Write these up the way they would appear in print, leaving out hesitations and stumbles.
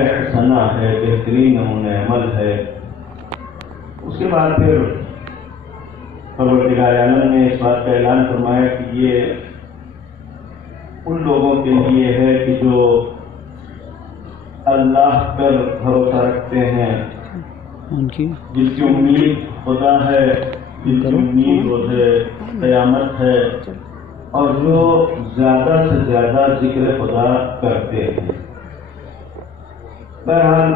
حسنہ ہے، بہترین نمونہ عمل ہے۔ اس کے بعد پھر پروردگار عالم نے اس بات کا اعلان فرمایا کہ یہ ان لوگوں کے لیے ہے کہ جو اللہ پر بھروسہ رکھتے ہیں، جس کی امید خدا ہے، جس کی امید روز قیامت ہے، اور جو زیادہ سے زیادہ ذکر خدا کرتے ہیں۔ بہرحال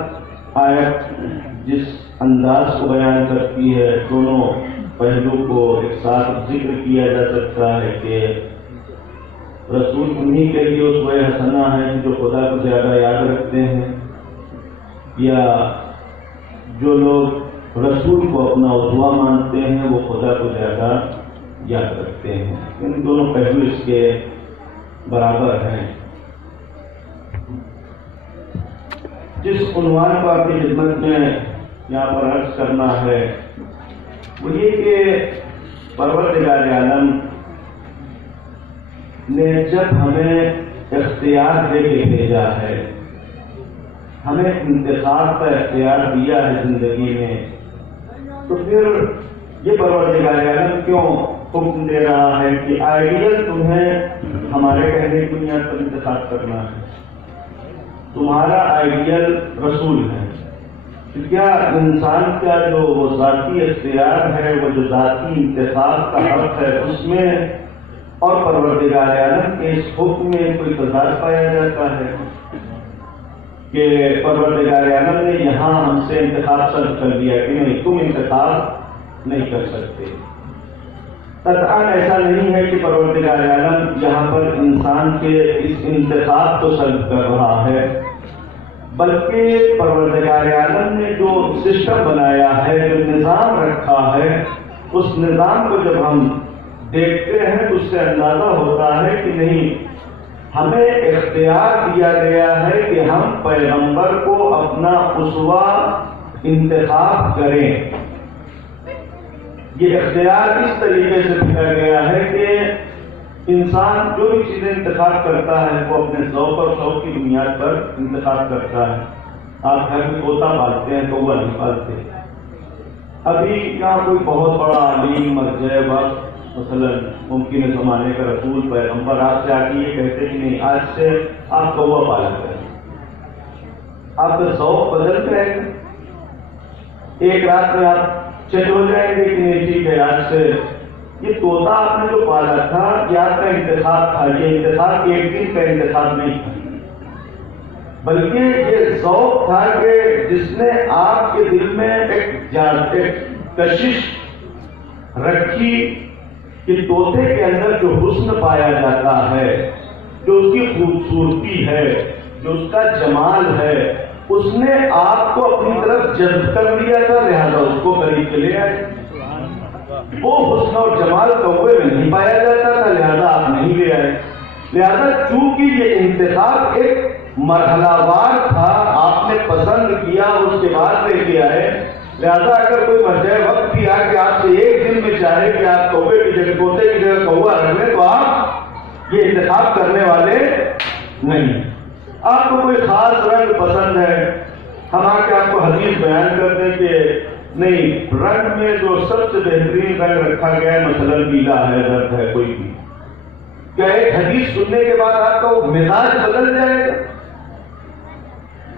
آیت جس انداز کو بیان کرتی ہے، دونوں پہلو کو ایک ساتھ ذکر کیا جا سکتا ہے کہ رسول انہی کے لیے اسوہ حسنہ ہے جو خدا کو زیادہ یاد رکھتے ہیں، یا جو لوگ رسول کو اپنا اسوہ مانتے ہیں وہ خدا کو زیادہ یاد رکھتے ہیں۔ ان دونوں پہلو اس کے برابر ہیں۔ جس عنوان کو آپ کی خدمت میں یہاں پر عرض کرنا ہے وہ یہ کہ پروردگار عالم نے جب ہمیں اختیار دے کے بھیجا ہے، ہمیں انتخاب کا اختیار دیا ہے زندگی میں، تو پھر یہ پروردگار عالم کیوں حکم دے رہا ہے کہ آئیڈیل تمہیں ہمارے کہنے کی بنیاد پر انتخاب کرنا ہے؟ تمہارا آئیڈیل رسول ہے۔ کیا انسان کا جو وہ ذاتی اختیار ہے، وہ جو ذاتی انتخاب کا حق ہے، اس میں اور پروردگار عالم کے اس حکم میں کوئی تضاد پایا جاتا ہے کہ پروردگار عالم نے یہاں ہم سے انتخاب سلب کر دیا کہ نہیں، تم انتخاب نہیں کر سکتے؟ قطعاً ایسا نہیں ہے کہ پروردگار عالم یہاں پر انسان کے اس انتخاب کو سلب کر رہا ہے، بلکہ پروردگار عالم نے جو سسٹم بنایا ہے، جو نظام رکھا ہے، اس نظام کو جب ہم دیکھتے ہیں تو اس سے اندازہ ہوتا ہے کہ نہیں، ہمیں اختیار دیا گیا ہے کہ ہم پیغمبر کو اپنا اسوہ انتخاب کریں۔ یہ اختیار اس طریقے سے دیا گیا ہے کہ انسان جو بھی چیزیں انتخاب کرتا ہے وہ اپنے ذوق اور شوق کی بنیاد پر انتخاب کرتا ہے۔ آپ گھر میں طوطا پالتے ہیں تو وہ نہیں پالتے۔ ابھی یہاں کوئی بہت بڑا عالم مرجع وقت، مثلا ممکن زمانے کا رسول پیغمبر آپ سے آ کے یہ کہتے کہ نہیں، آج سے آپ کوا پالا کریں، آپ کا ذوق بدل جائے گا، ایک رات میں آپ چیک ہو جائیں گے کہ نہیں ٹھیک ہے، آج سے یہ طوطا آپ نے جو پالا تھا یہ آپ کا انتخاب تھا۔ یہ انتخاب ایک دن کا انتخاب نہیں تھا، بلکہ یہ ذوق تھا کہ جس نے آپ کے دل میں ایک کشش رکھی کہ طوطے کے اندر جو حسن پایا جاتا ہے، جو اس کی خوبصورتی ہے، جو اس کا جمال ہے، اس نے آپ کو اپنی طرف جذب کر لیا تھا، لہذا اس کو قریب لے آئے۔ وہ حسن اور جمال کوے میں نہیں پایا جاتا تھا، لہذا آپ نہیں لے آئے۔ لہذا چونکہ یہ انتخاب ایک مرحلہ وار تھا، آپ نے پسند کیا، اس کے بعد لے کے آئے، لہذا اگر کوئی مرجع وقت بھی آ کہ آپ سے ایک دن میں چاہے کہ آپ کوے کی جگہ طوطے کی جگہ کوا رکھ لیں تو آپ یہ انتخاب کرنے والے نہیں۔ آپ کو کوئی خاص رنگ پسند ہے، ہم آ کے آپ کو حدیث بیان کر دیں کہ نہیں، رنگ میں جو سب سے بہترین رنگ رکھا گیا ہے مثلا پیلا ہے، رنگ ہے کوئی بھی، کیا ایک حدیث سننے کے بعد آپ کا وہ مزاج بدل جائے گا؟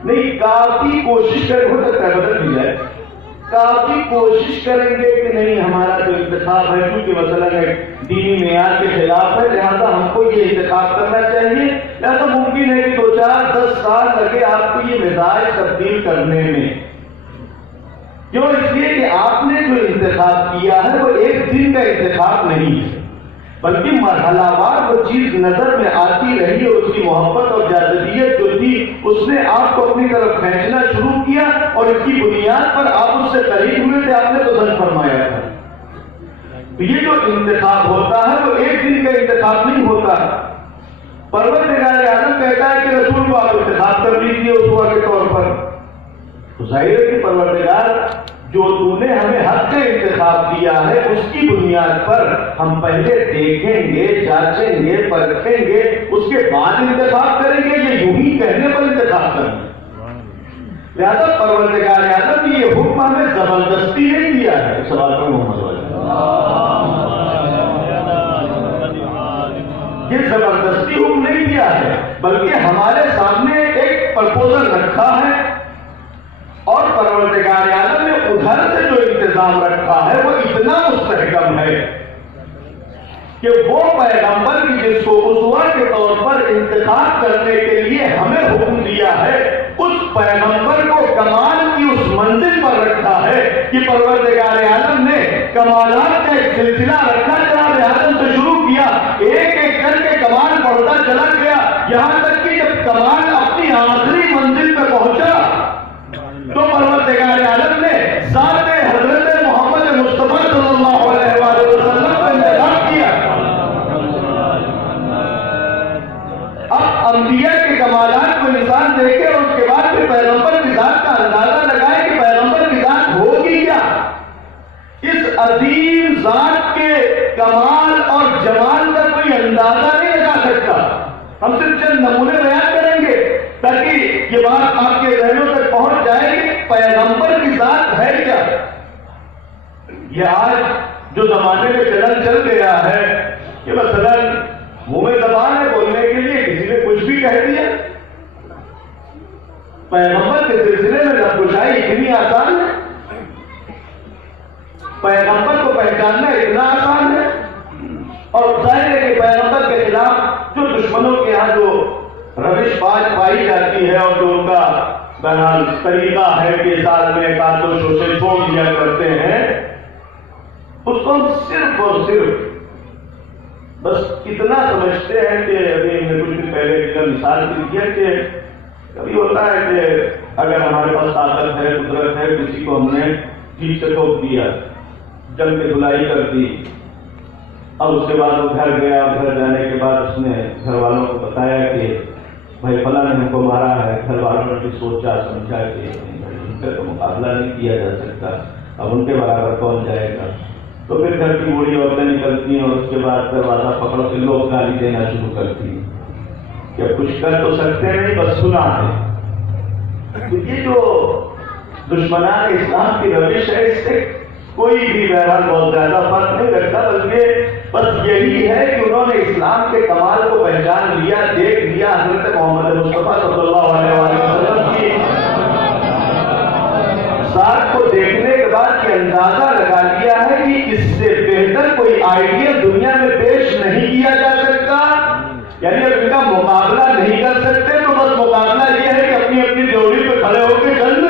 نہیں، کافی کوشش کریں، ہو سکتا ہے بدل بھی جائے، کافی کوشش کریں گے کہ نہیں ہمارا جو انتخاب ہے کیونکہ مثلا دینی معیار کے خلاف ہے، لہذا ہم کو یہ انتخاب کرنا چاہیے، لہذا ممکن ہے کہ 2-4-10 سال لگے آپ کو یہ مزاج تبدیل کرنے میں۔ کیوں؟ اس لیے کہ آپ نے جو انتخاب کیا ہے وہ ایک دن کا انتخاب نہیں ہے، بلکہ مرحلہ وار وہ چیز نظر میں آتی رہی اور اس کی محبت اور جاذبیت جو تھی اس نے آپ کو اپنی طرف کھینچنا شروع کیا، اور اس کی بنیاد پر آپ اس سے قریب ہوئے تھے، آپ نے تو پسند فرمایا تھا۔ یہ جو انتخاب ہوتا ہے وہ ایک دن کا انتخاب نہیں ہوتا۔ پروردگار عالم کہتا ہے کہ رسول کو آپ انتخاب کر لیجیے اسوہ کے طور پر، تو ظاہر ہے کہ پروردگار جو تو نے ہمیں حق کا انتخاب دیا ہے اس کی بنیاد پر ہم پہلے دیکھیں گے، جانچیں گے، پرکھیں گے، اس کے بعد انتخاب کریں گے، یہ یوں ہی کہنے پر انتخاب کریں گے۔ لہذا پروردگار عالم نے یہ حکم ہمیں زبردستی نہیں دیا ہے. سوال پر محمد والا یہ زبردستی حکم نہیں دیا ہے، بلکہ ہمارے سامنے ایک پرپوزل رکھا ہے، اور پروردگار عالم نے ادھر سے جو انتظام رکھا ہے وہ اتنا مستحکم ہے کہ وہ پیغمبر کی جس کو اسوہ کے طور پر انتخاب کرنے کے لیے ہمیں حکم دیا ہے، اس پیغمبر کو کمال کی اس منزل پر رکھا ہے کہ پروردگار عالم نے کمالات کا ایک سلسلہ رکھا. جناب آدم سے شروع کیا، ایک ایک کر کے کمال بڑھتا چلا گیا، یہاں تک کہ جب کمال اپنی آخری منزل پہ پہنچا تو پروردگار عالم نے ذات حضرت محمد مصطفیٰ صلی اللہ علیہ وآلہ وسلم کا انتخاب کیا. اب انبیاء کے کمالات کو انسان دیکھے اور اس کے بعد پھر پیغمبر کی ذات کا اندازہ لگائے کہ پیغمبر کی ذات ہوگی کیا. اس عظیم ذات کے کمال اور جمال کا کوئی اندازہ نہیں لگا سکتا. ہم صرف چند نمونے بیان کریں گے تاکہ یہ بات آپ کے ذہنوں تک پہنچ جائے کہ پیغمبر کی ذات ہے کیا. یہ آج جو زمانے میں چل گیا ہے کہ مثلاً منہ میں زبان ہے بولنے کے لیے، کسی نے کچھ بھی کہہ دیا. پیغمبر کے سلسلے میں نبوشائی اتنی آسان ہے، پیغمبر کو پہچاننا اتنا آسان ہے. اور ظاہر ہے کہ پیغمبر کے خلاف جو دشمنوں کے یہاں جو روش پائی جاتی ہے اور جو ان کا بہرحال طریقہ ہے کہ سال میں ایک دو شوشے چھوڑ دیا کرتے ہیں، اس کو ہم صرف اور صرف بس اتنا سمجھتے ہیں کہ ابھی میں کچھ دن پہلے ایک مثال دی کیا کہ کبھی ہوتا ہے کہ اگر ہمارے پاس طاقت ہے، قدرت ہے، کسی کو ہم نے ٹھیک سے ٹھوک دیا، جنگ میں دھلائی کر دی، اور اس کے بعد وہ گھر گیا، گھر جانے کے بعد اس نے گھر والوں کو بتایا کہ بھائی فلاں نے ہم کو مارا ہے. گھر والوں نے بھی سوچا سمجھا کہ ان کا تو مقابلہ نہیں کیا جا سکتا، اب ان کے برابر کون جائے گا. تو پھر گھر کی بوڑھی عورتیں نکلتی ہیں اور اس کے بعد دروازہ پکڑ کے لوگ گالی دینا شروع کرتی ہیں کہ کچھ کر تو سکتے نہیں، بس سنا ہے. تو یہ جو دشمنان اسلام کی روش ہے، اس سے کوئی بھی بہرحال بہت زیادہ فرق نہیں رکھتا، بلکہ بس یہی ہے کہ انہوں نے اسلام کے کمال کو پہچان لیا، دیکھ لیا. حضرت محمد مصطفیٰ صلی اللہ علیہ وسلم کی ذات کو دیکھنے کے بعد یہ اندازہ لگا لیا ہے کہ اس سے بہتر کوئی آئیڈیا دنیا میں پیش نہیں کیا جا سکتا. یعنی اب ان کا مقابلہ نہیں کر سکتے تو بس مقابلہ یہ ہے کہ اپنی اپنی ڈیوڑی پہ کھڑے ہو کے چند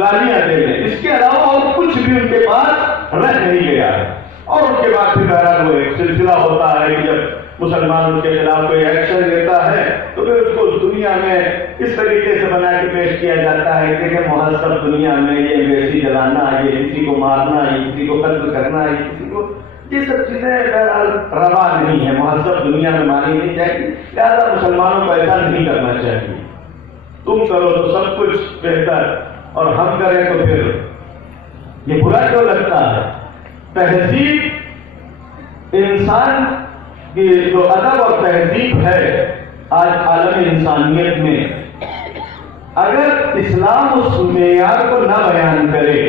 گالیاں دے لیں، اس کے علاوہ اور کچھ بھی ان کے پاس رہ نہیں گیا ہے. اور اس کے بعد پھر بہرحال وہ ایک سلسلہ ہوتا ہے کہ جب مسلمان اس کے خلاف کوئی ایکشن لیتا ہے تو پھر اس کو اس دنیا میں اس طریقے سے بنا کے پیش کیا جاتا ہے کہ مہذب دنیا میں یہ ویسی جلانا، یہ کسی کو مارنا، یہ کسی کو قتل کرنا، یہ کسی کو، یہ سب چیزیں بہرحال روا نہیں ہے، مہذب دنیا میں مانی نہیں چاہیے. لہٰذا مسلمانوں کو ایسا نہیں کرنا چاہیے. تم کرو تو سب کچھ بہتر اور ہم کریں تو پھر یہ برا کیوں لگتا ہے. تہذیب انسان کی جو ادب اور تہذیب ہے آج عالم انسانیت میں، اگر اسلام اس معیار کو نہ بیان کرے،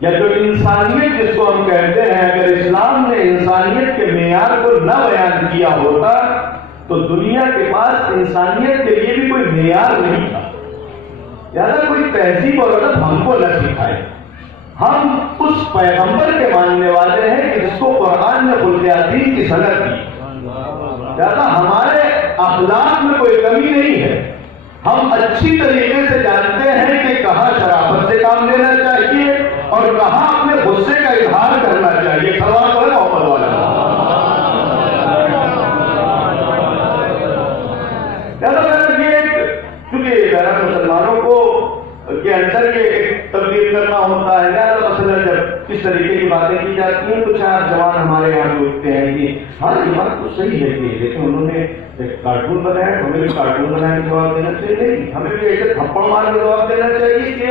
یا جو انسانیت جس کو ہم کہتے ہیں، اگر اسلام نے انسانیت کے معیار کو نہ بیان کیا ہوتا تو دنیا کے پاس انسانیت کے لیے بھی کوئی معیار نہیں تھا. لہٰذا کوئی تہذیب اور ادب ہم کو نہ سکھائے. ہم اس پیغمبر کے ماننے والے ہیں کہ جس کو قرآن نے خلق عظیم کی صنعت دی. لہٰذا ہمارے اخلاق میں کوئی کمی نہیں ہے. ہم اچھی طریقے سے جانتے ہیں کہ کہاں شرافت سے کام لینا چاہیے اور کہاں اپنے غصے کا اظہار کرنا چاہیے. سوال تو ہے محمد والا. چونکہ مسلمانوں کو کے اندر یہ ایک تبدیل کرنا ہوتا ہے. لہٰذا مثلا جب اس طریقے کی باتیں کی جاتی ہیں تو چار جوان ہمارے یہاں بھی اٹھتے ہیں کہ ہاں یہ بات تو صحیح ہے کہ لیکن انہوں نے ایک کارٹون بنایا، ہمیں بھی کارٹون بنانے کا جواب دینا چاہیے. نہیں، ہمیں بھی ایسے تھپڑ مار کے جواب دینا چاہیے کہ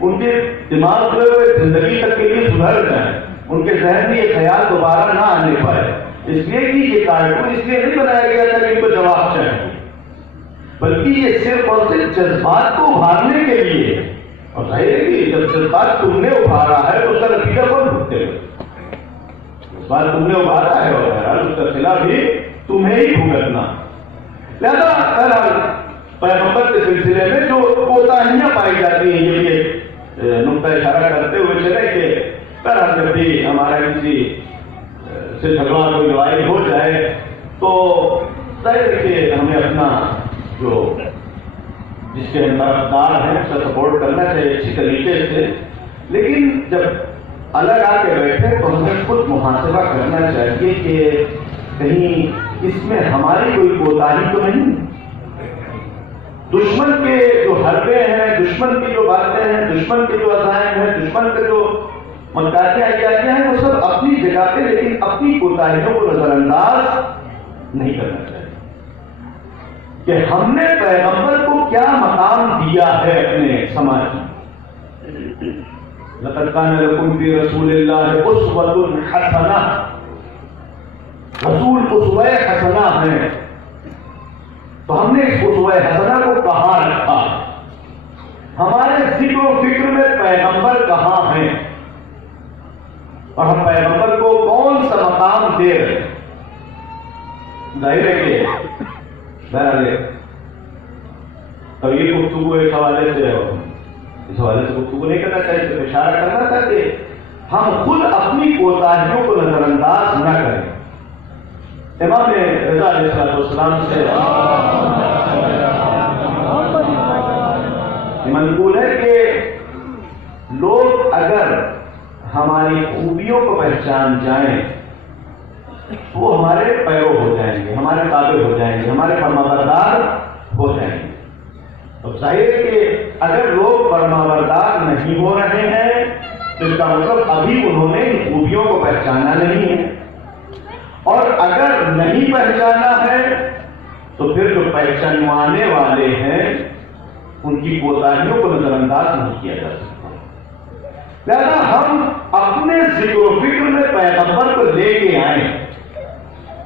ان کے دماغ جو ہے زندگی تک کے لیے سدھر جائیں، ان کے ذہن میں یہ خیال دوبارہ نہ آنے پائے. اس لیے کہ یہ کارٹون اس لیے نہیں بنایا گیا تھا کہ ان کو جواب چاہیے. بلکہ یہ صرف اور صرف جذبات کو ابھارنے کے لیے ہے۔ اور ظاہر ہے کہ جب جذبات تم نے ابھارا ہے تو اس کا نتیجہ کون بھگتے گا؟ جذبات تم نے ابھارا ہے اور بہرحال اس کا صلہ بھی تمہیں ہی بھگتنا۔ لہذا بہرحال پیغمبر کے سلسلے میں جو کوتاہیاں پائی جاتی ہیں، یہ بھی ایک نقطہ اشارہ کرتے ہوئے چلے کہ بہرحال جب بھی ہمارا کسی سے جھگڑا کوئی لڑائی ہو جائے تو ظاہر ہے کہ ہمیں اپنا جو جس کے طرفدار ہیں اس کا سپورٹ کرنا چاہیے اچھی طریقے سے، لیکن جب الگ آ کے بیٹھے تو ہمیں خود محاسبہ کرنا چاہیے کہ کہیں اس میں ہماری کوئی کوتاہی تو نہیں۔ دشمن کے جو حربے ہیں، دشمن کی جو باتیں ہیں، دشمن کے جو عزائم ہیں، دشمن کے جو مکاتیں ایادیاں ہیں، وہ سب اپنی جگہ پہ، لیکن اپنی کوتاہیوں کو نظر انداز نہیں کرنا چاہیے کہ ہم نے پیغمبر کو کیا مقام دیا ہے اپنے سماج میں۔ لقد کان لکم فی رسول اللہ اسوۃ حسنہ، رسول اسوہ حسنہ ہے، تو ہم نے اس اسوہ حسنہ کو کہاں رکھا؟ ہمارے ذکر و فکر میں پیغمبر کہاں ہیں اور ہم پیغمبر کو کون سا مقام دے رہے ہیں؟ ظاہر ہے کہ بہرحال طویل گفتگو اس حوالے سے گفتگو نہیں کرنا چاہیے، صرف اشارہ کرنا تھا کہ ہم خود اپنی کوتاہیوں کو نظر انداز نہ کریں۔ امام رضا علیہ السلام سے منقول ہے کہ لوگ اگر ہماری خوبیوں کو پہچان جائیں تو وہ ہمارے پیرو ہو جائیں گے، ہمارے تابع ہو جائیں گے، ہمارے فرمانبردار ہو جائیں گے۔ تو ظاہر ہے کہ اگر لوگ فرمانبردار نہیں ہو رہے ہیں تو اس کا مطلب ابھی انہوں نے ان خوبیوں کو پہچانا نہیں ہے، اور اگر نہیں پہچانا ہے تو پھر جو پہچانوانے والے ہیں ان کی کوتاہیوں کو نظر انداز نہیں کیا جا سکتا۔ لہذا ہم اپنے ذکر و فکر میں پیغمبر کو لے کے آئیں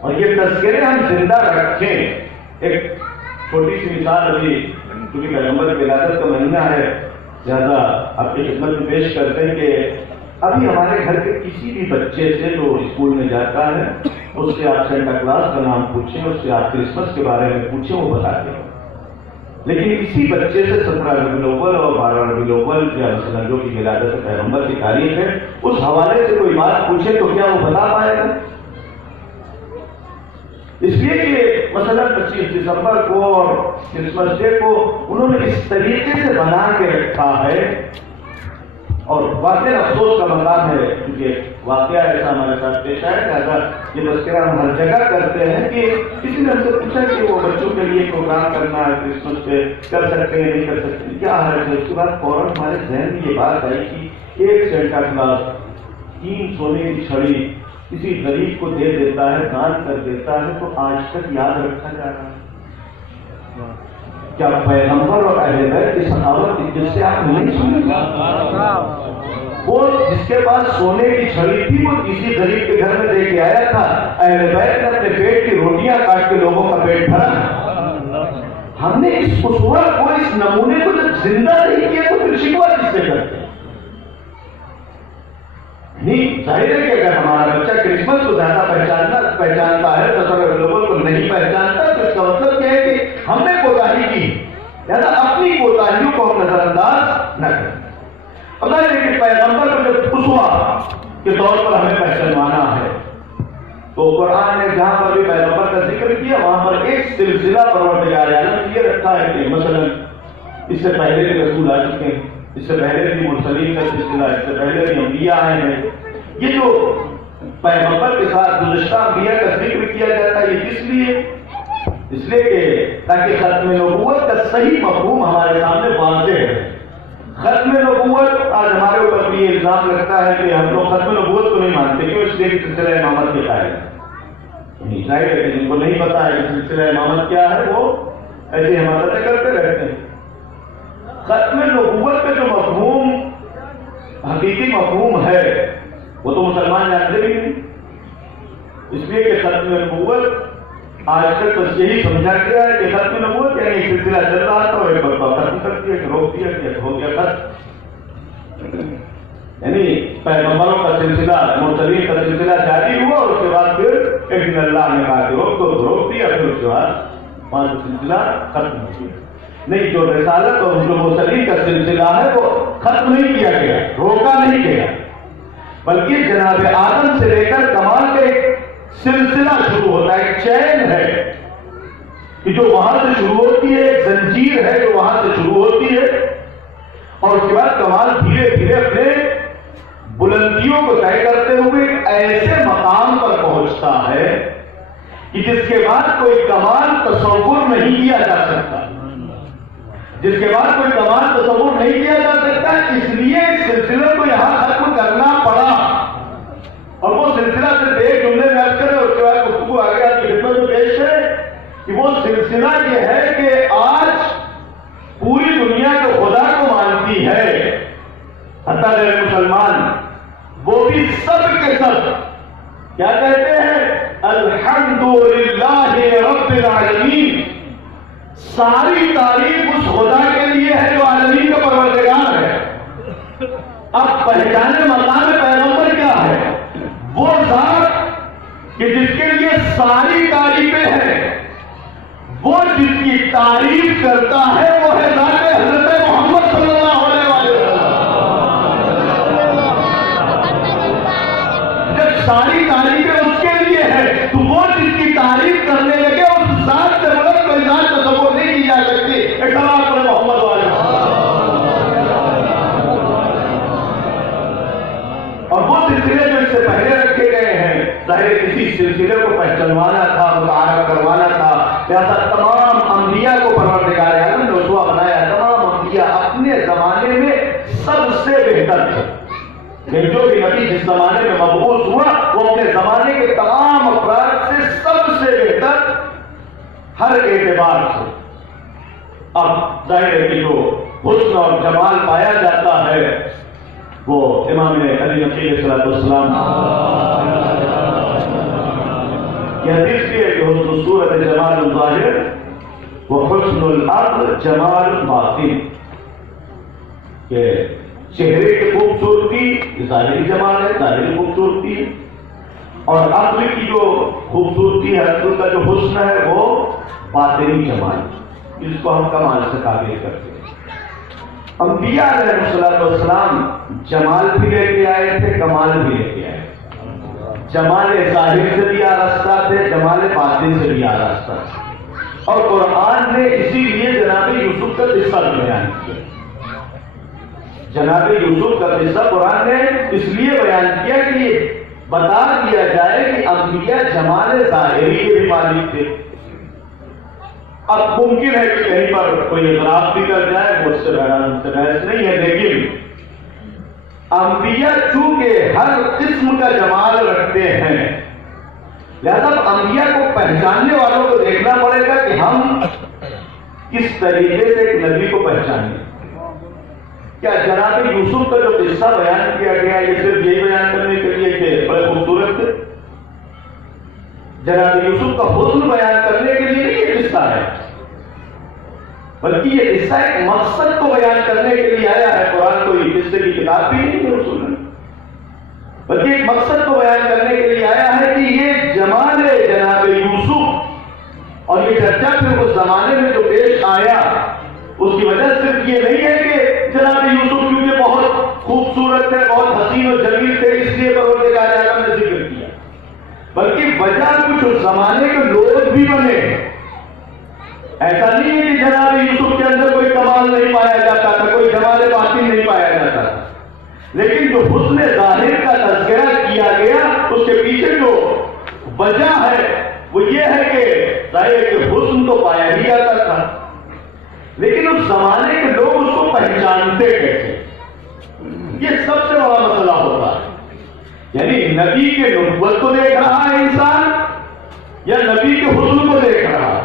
اور یہ تذکرے ہم زندہ رکھیں۔ ایک چھوٹی سی مثال ابھی کیونکہ پیغمبر کی ولادت کا مہینہ ہے لہذا آپ کی خدمت میں پیش کرتے ہیں کہ ابھی ہمارے گھر کے کسی بھی بچے سے جو اسکول میں جاتا ہے اس سے آپ سینٹا کلاس کا نام پوچھیں، اس سے آپ کرسمس کے بارے میں پوچھیں، وہ بتاتے ہیں۔ لیکن اسی بچے سے 17 ربیع الاول اور 12 ربیع الاول یا مثلا جو کہ ولادت پیغمبر کی تاریخ ہے اس حوالے سے کوئی بات پوچھے تو کیا وہ بتا پائے گا؟ اس لیے کہ مثلا 25 دسمبر کو اور کرسمس ڈے کو انہوں نے اس طریقے سے بنا کے رکھا ہے، اور واقعی افسوس کا مقام ہے کیونکہ واقعہ ایسا ہمارے ساتھ پیش آیا کہ اگر یہ تذکرہ ہم ہر جگہ کرتے ہیں کہ کسی نے ہم سے پوچھا کہ وہ بچوں کے لیے پروگرام کرنا ہے کرسمس پہ کر سکتے ہیں نہیں کر سکتے کیا حرج ہے، اس کے بعد فوراً ہمارے ذہن میں یہ بات آئی کہ ایک سینٹا کلاس 3 سونے کی چھڑی کسی غریب کو دے دیتا ہے، دان کر دیتا ہے، تو آج تک یاد رکھا جا رہا ہے۔ کیا پیغمبر اور اہل بیت کی سخاوت جس سے آپ نہیں سنیں؟ وہ جس کے پاس سونے کی چھڑی تھی وہ کسی غریب کے گھر میں دے کے آیا تھا، اہل بیت نے اپنے پیٹ کی روٹیاں کاٹ کے لوگوں کا پیٹ بھرا۔ ہم نے اس اسوہ کو، اس نمونے کو جب زندہ نہیں کیا تو پھر شکوہ کس سے کرتے ہیں؟ نہیں، ظاہر ہے کہ اگر ہمارا بچہ کرسمس کو زیادہ پہچانتا ہے 17 ربیع الاول کو نہیں پہچانتا تو اس کا مطلب کیا ہے کہ ہم نے کوتاہی کی، لہذا اپنی کوتاہیوں کو ہم نظر انداز نہ کریں۔ اب ظاہر ہے کہ پیغمبر کو جب اسوہ کے طور پر ہمیں پہچانوانا ہے تو قرآن نے جہاں پر بھی پیغمبر کا ذکر کیا وہاں پر ایک سلسلہ پروردگار عالم یہ رکھا ہے کہ مثلا اس سے پہلے بھی رسول آ چکے ہیں، اس سے پہلے بھی مرسلین کا سلسلہ، اس سے پہلے بھی انبیاء آئے ہیں۔ یہ جو پیغمبر کے ساتھ گزشتہ انبیاء کا ذکر کیا جاتا ہے یہ کس لیے؟ اس لیے کہ تاکہ ختم نبوت کا صحیح مفہوم ہمارے سامنے واضح ہے۔ ختم نبوت آج ہمارے اوپر بھی یہ الزام لگتا ہے کہ ہم لوگ ختم نبوت کو نہیں مانتے، کیوں؟ اس لیے کہ سلسلہ امامت کے قائل ہیں۔ ظاہر ہے کہ جن کو نہیں پتا ہے کہ سلسلہ امامت کیا ہے وہ ایسی حماقتیں کرتے رہتے ہیں۔ ختم نبوت کا جو مفہوم حقیقی مفہوم ہے وہ تو مسلمان جانتے بھی نہیں، اس لیے کہ ختم نبوت آج تک بس یہی سمجھا گیا ہے کہ ختم نبوت یعنی ایک سلسلہ چل رہا تھا اور ایک مرتبہ ختم کر دیا کہ روک دیا کہ ہو گیا ختم. یعنی پیغمبروں کا سلسلہ مرسلین کا سلسلہ جاری ہوا اور اس کے بعد پھر ایک دن اللہ نے کہا کہ روک تو روک دیا, پھر اس کے بعد وہاں سے سلسلہ ختم ہو گیا. نہیں, جو رسالت اور جو مرسلین کا سلسلہ ہے وہ ختم نہیں کیا گیا, روکا نہیں گیا, بلکہ جناب آدم سے لے کر کمال کا ایک سلسلہ شروع ہوتا ہے, ایک چین ہے کہ جو وہاں سے شروع ہوتی ہے, ایک زنجیر ہے جو وہاں سے شروع ہوتی ہے, اور اس کے بعد کمال دھیرے دھیرے اپنے بلندیوں کو طے کرتے ہوئے ایسے مقام پر پہنچتا ہے کہ جس کے بعد کوئی کمال تصور نہیں کیا جا سکتا, جس کے بعد کوئی کمال تصور نہیں کیا جا سکتا. اس لیے اس سلسلے کو یہاں ختم کرنا پڑا, اور وہ سلسلہ صرف ایک جملے میں عرض کرے اور اس کے بعد گفتگو آگے آپ کی خدمت میں پیش کرے کہ وہ سلسلہ یہ ہے کہ آج پوری دنیا کو خدا کو مانتی ہے, حتیٰ کہ مسلمان وہ بھی سب کے سب کیا کہتے ہیں, الحمدللہ رب العالمین, ساری تعریف اس خدا کے لیے ہے جو عالمین کا پروردگار ہے. اب پہچانے مقام پیغمبر کیا ہے, وہ ذات کہ جس کے لیے ساری تعریفیں ہیں, وہ جس کی تعریف کرتا ہے وہ ہے ذات حضرت محمد صلی اللہ علیہ وسلم. جب ساری تعریفیں اس کے لیے ہے تو وہ جس کی تعریف کرنے لگے اس ذات سے بلند کوئی ذات تصور نہیں کی جا سکتی. ایک سوال پر محمد والے اور وہ سلسلے جو اس سے پہلے رکھے گئے ہیں, ظاہر کسی سلسلے کو پہچانوانا تھا, متعارف کروانا تھا, لہذا تمام انبیاء کو پروردگار عالم نے رسوا بنایا. تمام انبیاء اپنے زمانے میں سب سے بہتر تھے, لیکن جو بھی نبی جس زمانے میں مبعوث ہوا وہ اپنے زمانے کے تمام افراد سے سب سے بہتر ہر اعتبار سے. اب ظاہر ہے کہ جو حسن اور جمال پایا جاتا ہے وہ امام علی نقی علیہ السلام یہ حدیث بھی ہے کہ حسن الصورت جمال الظاہر وحسن العقل جمال الباطن, کہ چہرے کی خوبصورتی ظاہری جمال ہے, ظاہری خوبصورتی, اور عقل کی جو خوبصورتی ہے, عقل کا جو حسن ہے وہ باطنی جمال, جس کو ہم کمال سے تعبیر کرتے ہیں. انبیاء علیہ السلام جمال بھی لے کے آئے تھے, کمال بھی لے کے آئے. جمال ظاہر سے بھی آراستہ تھے, جمال باطن سے بھی آراستہ تھے, اور قرآن نے اسی لیے جناب یوسف کا قصہ بیان کیا. جناب یوسف کا قصہ قرآن نے اس لیے بیان کیا کہ یہ بتا دیا جائے کہ انبیاء جمال ظاہری کے بھی مالک تھے. اب ممکن ہے کہ کہیں پر کوئی اعتراض بھی کر جائے, وہ اس سے بحث نہیں ہے, لیکن انبیاء چونکہ ہر قسم کا جمال رکھتے ہیں, لہذا انبیاء کو پہچاننے والوں کو دیکھنا پڑے گا کہ ہم کس طریقے سے ایک نبی کو پہچانیں. کیا جناب یوسف کا جو قصہ بیان کیا گیا یہ صرف یہی بیان کرنے کے لیے کہ بڑے خوبصورت تھے؟ جناب یوسف کا حسن بیان کرنے کے لیے یہ قصہ ہے, بلکہ یہ قصہ ایک مقصد کو بیان کرنے کے لیے آیا ہے. قرآن کوئی قصے کی کتاب بھی نہیں ہے رسول نے, بلکہ ایک مقصد کو بیان کرنے کے لیے آیا ہے کہ یہ جمال جناب یوسف اور یہ چرچا پھر اس زمانے میں جو پیش آیا اس کی وجہ صرف یہ نہیں ہے کہ جناب یوسف کیونکہ بہت خوبصورت ہے, بہت حسین و جمیل تھے اس لیے پروردگار عالم نے ذکر کیا, بلکہ وجہ کچھ اس زمانے کے لوگ بھی بنے. ایسا نہیں ہے کہ جناب یوسف کے اندر کوئی کمال نہیں پایا جاتا تھا, کوئی جمال باطن نہیں پایا جاتا تھا, لیکن جو حسن ظاہر کا تذکرہ کیا گیا اس کے پیچھے جو وجہ ہے وہ یہ ہے کہ ظاہر کہ حسن تو پایا ہی جاتا تھا, لیکن اس زمانے کے لوگ اس کو پہچانتے کیسے, یہ سب سے بڑا مسئلہ ہوتا ہے. یعنی نبی کے نبوت کو دیکھ رہا ہے انسان یا نبی کے حسن کو دیکھ رہا ہے.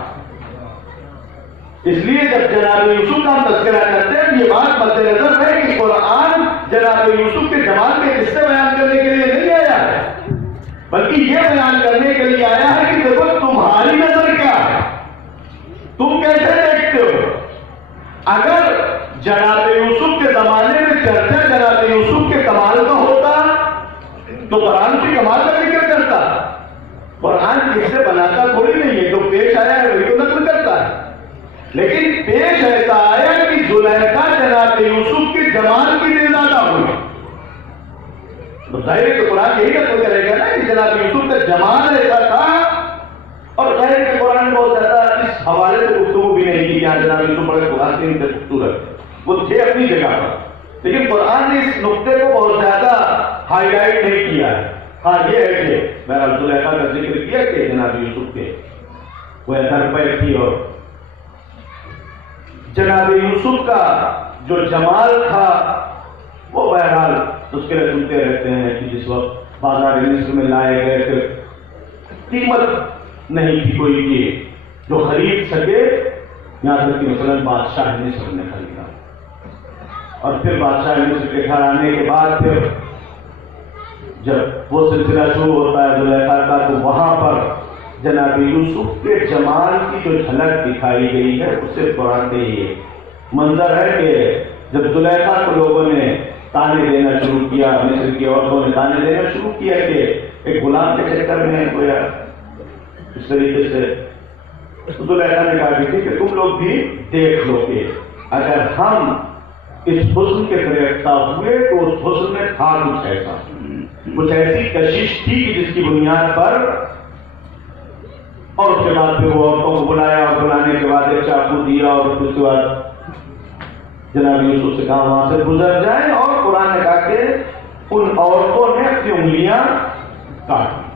اس لیے جب جناب یوسف کا ہم تذکرہ کرتے ہیں یہ بات مد نظر ہے کہ قرآن جناب یوسف کے جمال کے قصے بیان کرنے کے لیے نہیں آیا ہے, بلکہ یہ بیان کرنے کے لیے آیا ہے کہ دیکھو تمہاری نظر تم کیسے دیکھتے ہو؟ اگر جناب یوسف کے زمانے میں چرچا جناب یوسف کے کمال کا ہوتا تو قرآن کی کمال کا ذکر کرتا. قرآن کس سے بناتا تھوڑی نہیں ہے، جو پیش آیا ہے وہی تو نقل کرتا ہے. لیکن پیش ایسا آیا کہ زلیخا جناب یوسف کے جمال کی دل زیادہ ہوئی. تو ظاہر ہے کہ قرآن یہی نقل کرے گا نا کہ جناب یوسف کا جمال ایسا تھا. اور ظاہر ہے کہ قرآن بہت زیادہ اس حوالے سے گفتگو بھی نہیں کی کہ جناب یوسف بڑے قرآن سے خوبصورت وہ تھے اپنی جگہ پر، لیکن قرآن نے اس نقطے کو بہت زیادہ ہائی لائٹ نہیں کیا ہے. ہاں یہ ہے کہ میں زلیخا کا ذکر کیا کہ جناب یوسف کے وہ ادھر پہ تھی، اور جناب یوسف کا جو جمال تھا وہ بہرحال اس کے لیے سنتے رہتے ہیں کہ جس وقت بازار مصر میں لائے گئے تھے قیمت نہیں تھی کوئی کی جو خرید سکے، یہاں تک کہ مثلاً بادشاہ مصر نے خریدا. اور پھر بادشاہ مصر کے گھر آنے کے بعد پھر جب وہ سلسلہ شروع ہوتا ہے زلیخا کا، تو وہاں پر جناب یوسف کے جمال کی جو جھلک دکھائی گئی ہے اسے قرآن نے یہ منظر ہے کہ جب زلیخا کو لوگوں نے تانے دینا شروع کیا، مصر کی عورتوں نے تانے دینا شروع کیا کہ ایک غلام کے چکر میں گویا اس طریقے سے، زلیخا نے کہا کہ تم لوگ بھی دیکھ لو کہ اگر ہم اس حسن کے فریفتہ ہوئے تو اس حسن میں تھا کچھ ایسا، کچھ ایسی کشش تھی کہ جس کی بنیاد پر. اور اس کے بعد پھر وہ عورتوں کو بلایا، اور بلانے کے بعد ایک چاقو دیا، اور اس کے بعد جناب یوسف سے کہا وہاں سے گزر جائیں. اور قرآن نے کہا کہ ان عورتوں نے اپنی انگلیاں کاٹی.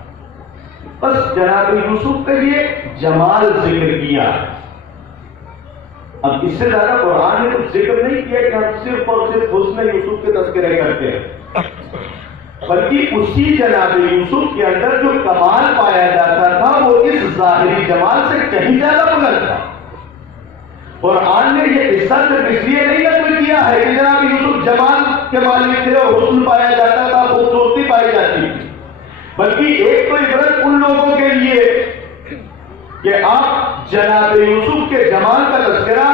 بس جناب یوسف کے لیے جمال ذکر کیا. اب اس سے زیادہ قرآن نے کچھ ذکر نہیں کیا کہ ہم صرف اور صرف حسن یوسف کے تذکرے کرتے ہیں، بلکہ اسی جناب یوسف کے اندر جو کمال پایا جاتا تھا وہ اس ظاہری جمال سے کہیں زیادہ بلند تھا. قرآن نے یہ قصہ صرف اس لیے نہیں نقل کیا ہے کہ جناب یوسف جمال کے مالک تھے اور حسن پایا جاتا تھا، خوبصورتی پائی جاتی تھی، بلکہ ایک تو عبرت ان لوگوں کے لیے کہ آپ جناب یوسف کے جمال کا تذکرہ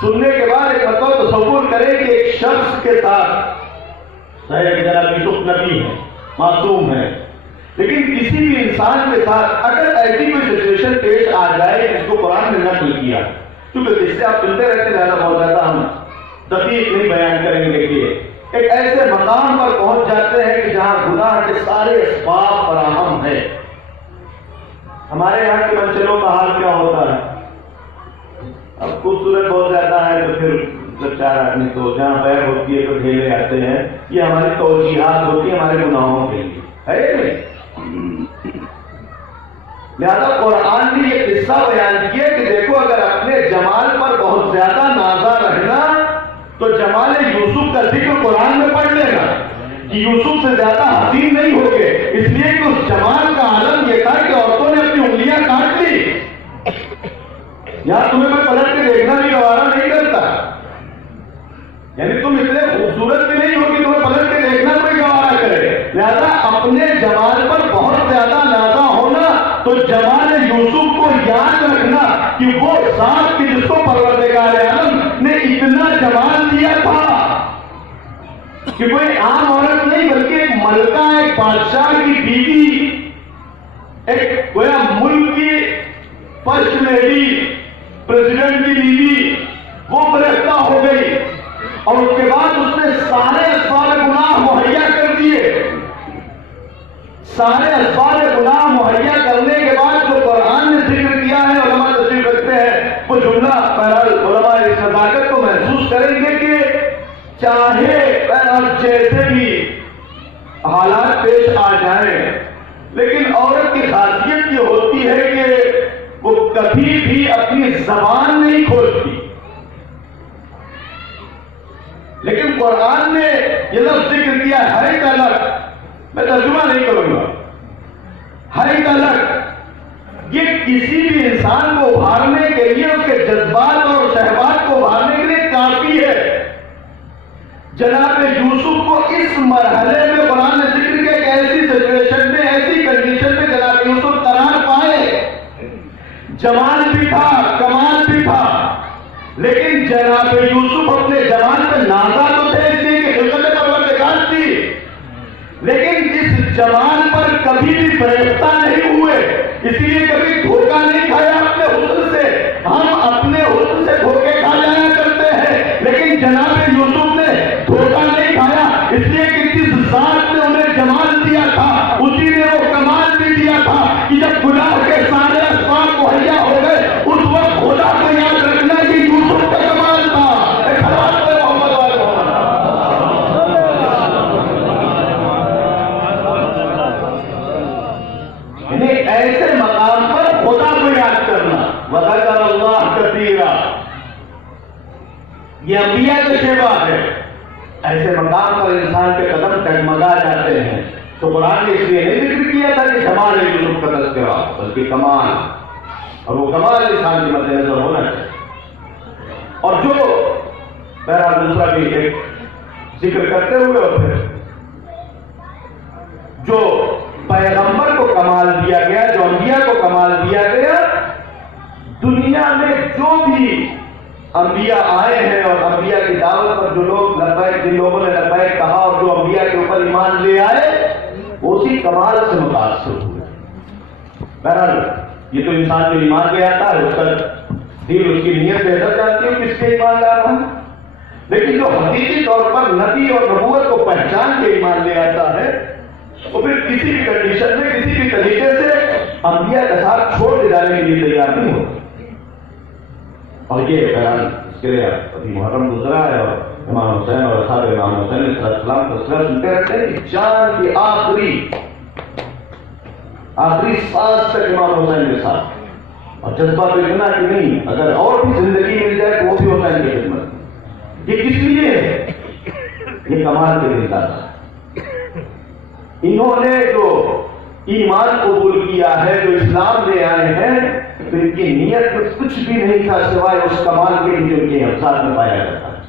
سننے کے بعد ایک مرتبہ تصور کریں کہ ایک شخص کے ساتھ جناب یوسف نبی ہے، معصوم ہے، لیکن کسی بھی انسان کے ساتھ اگر ایسی کوئی سچویشن پیش آ جائے جس کو قرآن نے نقل کیا، کیونکہ جس سے آپ سنتے رہتے زیادہ بہت زیادہ ہم دقیق نہیں بیان کریں گے کہ ایک ایسے مقام پر پہنچ جاتے ہیں کہ جہاں گناہ کے سارے اسباب فراہم ہیں. ہمارے یہاں کے منچلوں کا حال کیا ہوتا ہے؟ اب خوبصورت بہت زیادہ ہے تو پھر جب چار آدمی تو جہاں بیر ہوتی ہے تو ڈھیلے آتے ہیں. یہ ہماری توجیحات ہوتی ہے ہمارے گناہوں کے لیے، ہے نہیں؟ لہذا قرآن نے یہ قصہ بیان کیا کہ دیکھو اگر اپنے جمال پر بہت زیادہ نازا رہنا تو جمال یوسف کا ذکر قرآن میں پڑھ لینا کہ یوسف سے زیادہ حسین نہیں ہوگے، اس لیے کہ اس جمال کا عالم یہ تھا کہ عورتوں نے اپنی انگلیاں کاٹ لی. یہاں تمہیں کوئی پلٹ کے دیکھنا بھی گوارا نہیں کرتا، یعنی تم اتنے خوبصورت بھی نہیں ہو کہ تمہیں پلٹ کے دیکھنا کوئی گوارا کرے. لہذا اپنے جمال پر بہت زیادہ نازا ہونا تو جمال یوسف کو یاد رکھنا کہ وہ ذات کی جس کو پروردگار عالم نے اتنا جمال دیا تھا کہ کوئی عام عورت نہیں بلکہ ایک ملکہ، ایک بادشاہ کی بیوی، ایک گویا ملک کی فرسٹ لیڈی، پریزیڈنٹ کی بیوی وہ گرفتار ہو گئی، اور اس کے بعد اس نے سارے اسباب گناہ مہیا کر دیے. سارے اسباب گناہ مہیا کرنے کے بعد جو قرآن نے ذکر کیا ہے، علماء تشریح رکھتے ہیں وہ جملہ بہرحال علماء اس نزاکت کو محسوس کریں گے کہ چاہے بہرحال جیسے بھی حالات پیش آ جائیں، لیکن عورت کی خاصیت یہ ہوتی ہے کہ وہ کبھی بھی اپنی زبان نہیں کھولتی. لیکن قرآن نے یہ لفظ ذکر کیا ہر ایک الگ، میں ترجمہ نہیں کروں گا، ہر ایک الگ، یہ کسی بھی انسان کو ابھارنے کے لیے، اس کے جذبات اور شہوات کو ابھارنے کے لیے کافی ہے. جناب یوسف کو اس مرحلے میں قرآن نے ذکر کیا کہ ایسی سچویشن میں، ایسی کنڈیشن میں جناب یوسف قرار پائے. جمال بھی تھا، کمال بھی لیکن جناب یوسف اپنے جوان پہ نازا تو تھے اس لیے کہ خلقت پروردگار تھی، لیکن اس جوان پر کبھی بھی فریفتہ نہیں ہوئے، اس لیے کبھی دھوکہ نہیں کھایا اپنے حسن سے۔ ہم اپنے حسن سے دھوکے کھا جایا کرتے ہیں، لیکن جناب یوسف نے دھوکہ نہیں کھایا، اس لیے کہ جس ذات نے انہیں جمال دیا تھا اسی نے وہ کمال بھی دیا تھا کہ جب گناہ کے سارے اسباب مہیا ہو گئے اس وقت خدا کو یاد رکھنا کہ یوسف کا کمال تھا۔ ایسے مقام پر خدا کو یاد کرنا، وذکر اللہ کثیرا، یہ انبیاء کا شیوا ہے۔ ایسے مقام پر انسان کے قدم ڈگمگا جاتے ہیں، تو قرآن نے اس لیے نہیں ذکر کیا تھا کہ کمال یوسف کا تذکرہ، بلکہ کمال، اور وہ کمال انسان کے مد نظر ہونا چاہیے۔ اور جو بہرحال دوسرا بھی ایک ذکر کرتے ہوئے اور پھر جو پیغمبر کو کمال دیا گیا، جو انبیاء کو کمال دیا گیا، دنیا میں جو بھی انبیاء آئے ہیں اور انبیاء کی دعوت پر جو لوگ لبیک، جن لوگوں نے لبیک کہا اور جو انبیاء کے اوپر ایمان لے آئے، وہ اسی کمال سے متاثر ہوئے۔ بہرحال یہ تو انسان جو ایمان لے آتا ہے اس کا دل، اس کی نیت بہتر جانتی ہے کس کے ایمان لا رہا ہے، لیکن جو حقیقی طور پر نبی اور نبوت کو پہچان کے ایمان لے آتا ہے وہ پھر کسی بھی کنڈیشن میں کسی بھی طریقے سے انبیاء کا ساتھ چھوڑ دے جانے کے لیے تیار نہیں ہوتا۔ اور یہ بیان اس کے لیے ابھی محرم گزرا ہے اور امام حسین اور اصحاب امام حسین علیہ السلام کو سنتے رہتے ہیں کہ جان کی آخری سانس تک امام حسین کے ساتھ، اور جذبہ تو اتنا کہ نہیں اگر اور بھی زندگی مل جائے تو وہ بھی حسین کی خدمت۔ یہ کس لیے ہے؟ یہ کمال کے دل ہے۔ انہوں نے جو ایمان قبول کیا ہے، جو اسلام لے آئے ہیں، تو ان کی نیت میں کچھ بھی نہیں تھا سوائے اس کمال کے جو ان کے افساد میں پایا جاتا ہے۔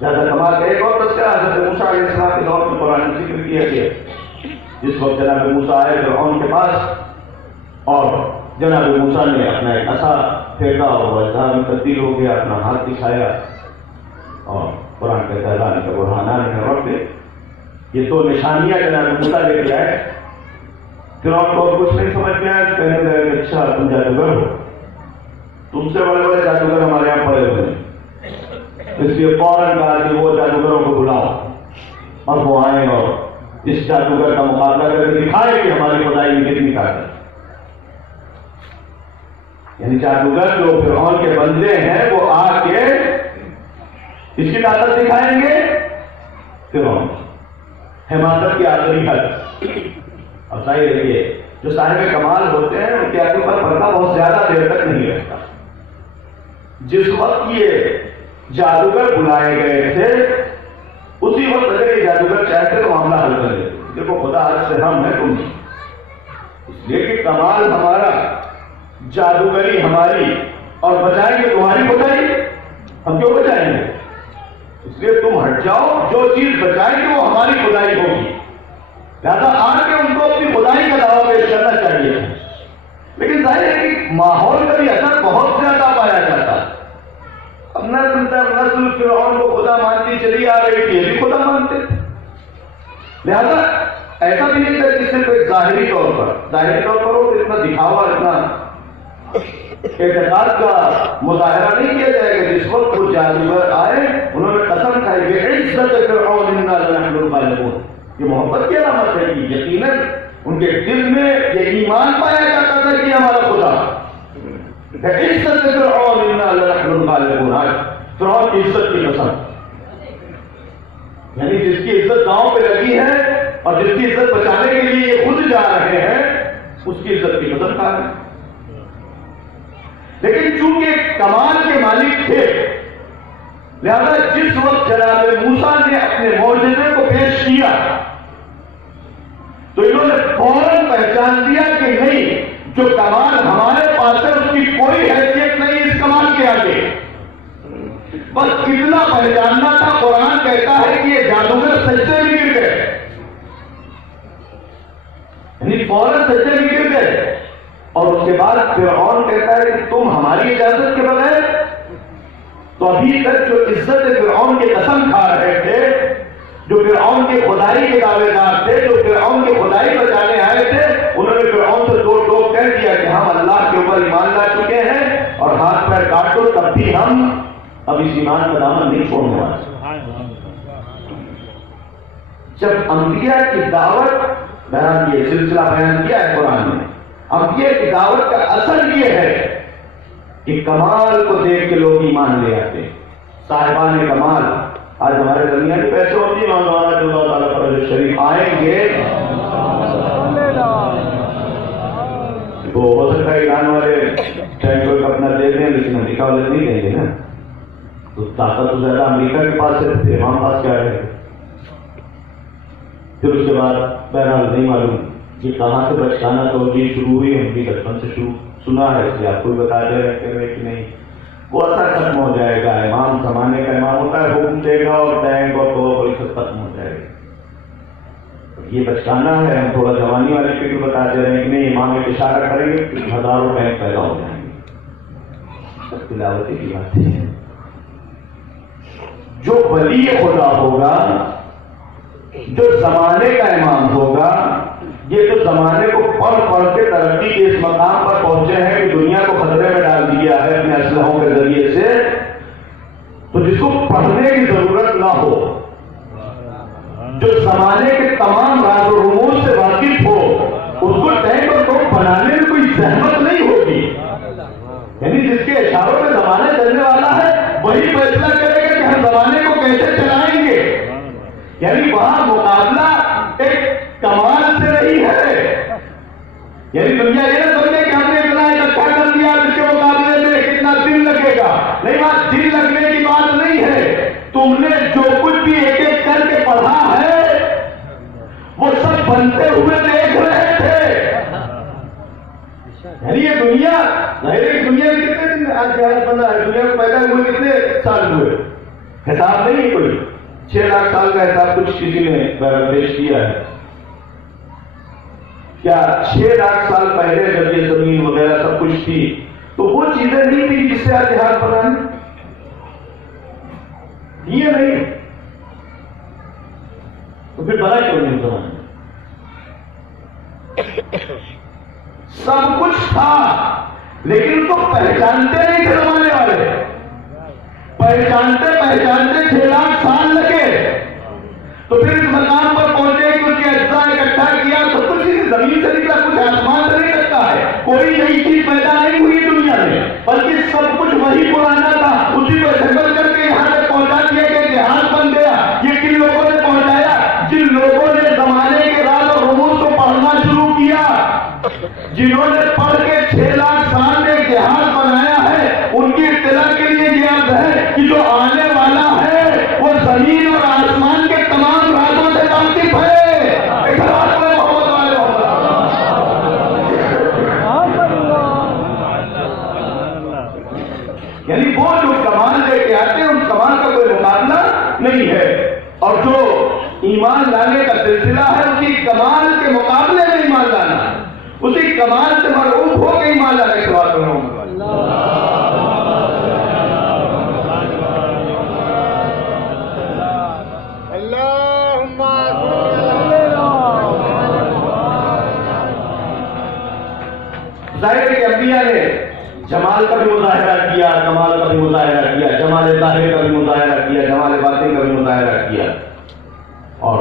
زیادہ کمال کا ایک اور تذکرہ حضرت موسیٰ علیہ السلام کے دور میں قرآن نے ذکر کیا کہ جس وقت جناب موسیٰ آئے فرعون کے پاس اور جناب موسیٰ نے اپنا ایک عصا پھینکا اور وہ اجدھا میں تبدیل ہو گیا، اپنا ہاتھ دکھایا اور قرآن کہتا ہے ذالک برہانان من ربک، یہ دو نشانیاں جناب موسیٰ لے کے آئے۔ فرعون کو کچھ نہیں سمجھ میں آیا، کہنے لگے کہ اچھا تم جادوگر ہو، تم سے بڑے بڑے جادوگر ہمارے یہاں پڑے ہوئے ہیں، اس لیے فوراً کہا کہ وہ جادوگروں کو بلاؤ، اور وہ آئے اور اس جادوگر کا مقابلہ کر کے دکھائے کہ ہماری خدائی میں کتنی طاقت۔ یعنی جادوگر جو فرعون کے بندے ہیں وہ آ کے اس کی طاقت دکھائیں گے فرعون، حماقت کی آخری حد۔ اب ظاہر ہے کہ جو صاحب کمال ہوتے ہیں ان کے آگے پر پردہ بہت زیادہ دیر تک نہیں رہتا۔ جس وقت یہ جادوگر بلائے گئے تھے اسی وقت اگر یہ جادوگر چاہتے تو معاملہ حل کر لیتے، دیکھو خدا آج سے ہم ہیں تم نہیں، اس لیے کہ کمال ہمارا، جادوگری ہماری، اور بچائیں گے تمہاری خدائی، ہم کیوں بچائیں گے؟ اس لیے تم ہٹ جاؤ، جو چیز بچائیں گے وہ ہماری خدائی ہوگی، لہٰذا آ کے ان کو اپنی خدائی کا دعویٰ پیش کرنا چاہیے۔ لیکن ظاہر ہے کہ ماحول کا بھی اثر بہت زیادہ پایا جاتا ہے۔ اب نسل فرعون کو خدا مانتی چلی آ رہی تھی، یہ بھی خدا مانتے، لہذا ایسا بھی نہیں تھا کہ صرف ایک ظاہری طور پر وہ اتنا دکھاوا، اتنا اعتقاد کا مظاہرہ نہیں کیا جائے گا۔ جس وقت وہ جادوگر آئے انہوں نے قسم کھائی کہ عزت فرعون انا لنحن الغالبون، یہ محبت کی علامت ہے کہ یقیناً ان کے دل میں یہ ایمان پایا جاتا تھا کہ ہمارا خدا عزت فرعون انا لنحن الغالبون، فرعون کی عزت کی قسم، یعنی جس کی عزت گاؤں پہ لگی ہے اور جس کی عزت بچانے کے لیے یہ خود جا رہے ہیں اس کی عزت کی قسم کھا رہے ہیں۔ لیکن چونکہ کمال کے مالک تھے لہذا جس وقت جناب موسیٰ نے اپنے معجزے کو پیش کیا تو انہوں نے فوراً پہچان دیا کہ نہیں، جو کمال ہمارے پاس ہے اس کی کوئی حیثیت نہیں اس کمال کے آگے، بس اتنا پہچاننا تھا۔ قرآن کہتا ہے کہ یہ جادوگر سجدے میں گر گئے، یعنی فوراً سجدے میں گر گئے، اور اس اس کے بعد فرعون کہتا ہے کہ تم ہماری اجازت کے بغیر، تو ابھی تک جو عزت فرعون کی قسم کھا رہے تھے، جو فرعون کی خدائی کے دعوے دار تھے، جو فرعون کی خدائی بچانے آئے تھے، انہوں نے فرعون سے دو ٹوک کہہ دیا کہ ہم اللہ کے اوپر ایمان لا چکے ہیں اور ہاتھ پیر کاٹ دو، تب بھی ہم اب اس ایمان کا دامن نہیں چھوڑنے والے۔ جب انبیاء کی دعوت، بہرحال یہ سلسلہ بیان کیا ہے قرآن میں، انبیاء کی دعوت کا اثر یہ ہے کہ کمال کو دیکھ کے لوگ ایمان لے آتے ہیں۔ صاحبان کمال آج ہمارے درمیان کے پیسے ہوتی ہیں، مولانا جو اللہ تعالیٰ پر شریف آئیں گے، تو ہو سکتا ہے ایران والے ٹینک اپنا دے دیں لیکن امریکہ والے نہیں دیں گے نا، تو طاقت تو زیادہ امریکہ کے پاس ہے، پھر ہمارے پاس کیا ہے؟ پھر اس کے بعد بہرحال نہیں معلوم کہ کہاں سے بچکانا توجہ شروع ہوئی، ہم بھی بچپن سے شروع سنا ہے، اس لیے آپ کو بتا دے رہے کہ نہیں وہ اثر ختم ہو جائے گا، امام زمانے کا امام ہوتا ہے، حکم دے گا اور ٹینک اور تو سب ختم ہو جائے گا۔ یہ بچکانا ہے، ہم تھوڑا جوانی والے فکر بتا دے رہے ہیں کہ نہیں، امام ایک اشارہ کریں گے پھر ہزاروں ٹینک پیدا ہو جائیں گے۔ سب تلاوتی کی باتیں ہیں۔ جو ولی خدا ہوگا، جو زمانے کا امام ہوگا، یہ تو زمانے کو پڑھ پڑھ کے ترقی کے اس مقام پر پہنچے ہیں کہ دنیا کو خطرے میں ڈال دیا ہے اپنے اسلحوں کے ذریعے سے، تو جس کو پڑھنے کی ضرورت نہ ہو، جو زمانے کے تمام راز و رموز سے واقف ہو، اس کو ٹینک اور توپ بنانے میں کوئی زحمت نہیں ہوگی۔ یعنی جس کے اشاروں میں زمانہ چلنے والا ہے وہی فیصلہ کرے گا کہ ہم زمانے کو کیسے چلائیں گے۔ یعنی وہاں مقابلہ ایک کمال سے نہیں ہے، یعنی دنیا یہ نہ سمجھے کہ ہم نے اتنا اکٹھا کر دیا اس کے مقابلے میں کتنا دن لگے گا، نہیں، بات دن لگنے کی بات نہیں ہے، تم نے جو کچھ بھی ایک ایک کر کے پڑھا ہے وہ سب بنتے ہوئے دیکھ رہے تھے۔ یعنی یہ دنیا دنیا میں کتنے دن آج جہاز بنا ہے، دنیا کو پیدا ہوئے کتنے سال ہوئے، حساب نہیں کوئی، 6 لاکھ سال کا حساب کچھ کسی نے پیش کیا ہے کیا 6 لاکھ سال پہلے جب یہ زمین وغیرہ سب کچھ تھی تو وہ چیزیں نہیں تھی جس سے آج جہاز بنانے، یہ نہیں، تو پھر بنا کیوں نہیں زمانے؟ سب کچھ تھا لیکن اس کو پہچانتے نہیں تھے زمانے والے، پہچانتے 6 لاکھ سال لگے، تو پھر اس مقام پر پہنچے کہ اس کے اجزاء اکٹھا کیا، سب کچھ زمین سے نکلا، کچھ آسمان سے نہیں لگتا ہے، کوئی نئی چیز پیدا نہیں ہوئی دنیا میں، بلکہ سب کچھ وہی پرانا تھا، اسی کو اسمبل کر کے یہاں تک پہنچا دیا کہ جہاز بن گیا۔ یہ کن لوگوں نے پہنچایا؟ جن لوگوں نے زمانے کے راز اور رموز کو پڑھنا شروع کیا، جنہوں نے پڑھ کے 6 لاکھ سال میں جہاز بنایا ہے، ان کی اطلاع کے لیے یہ عرض ہے کہ جو آنے والا ہے وہ زمین اور آسمان کے تمام رازوں سے واقف ہے۔ یعنی وہ جو کمال لے کے آتے ہیں اس کمال کا کوئی مقابلہ نہیں ہے، اور جو ایمان لانے کا سلسلہ ہے اسی کمال کے مقابلے میں ایمان لانا ہے، اسی کمال سے مرعوب ہو کے ایمان لانے کی بات کر رہا ہوں۔ ظاہر ہے کہ انبیاء نے جمال کا بھی مظاہرہ کیا، کمال کا بھی مظاہرہ کیا، جمال ظاہر کا بھی مظاہرہ کیا، جمال باطن کا بھی مظاہرہ کیا، اور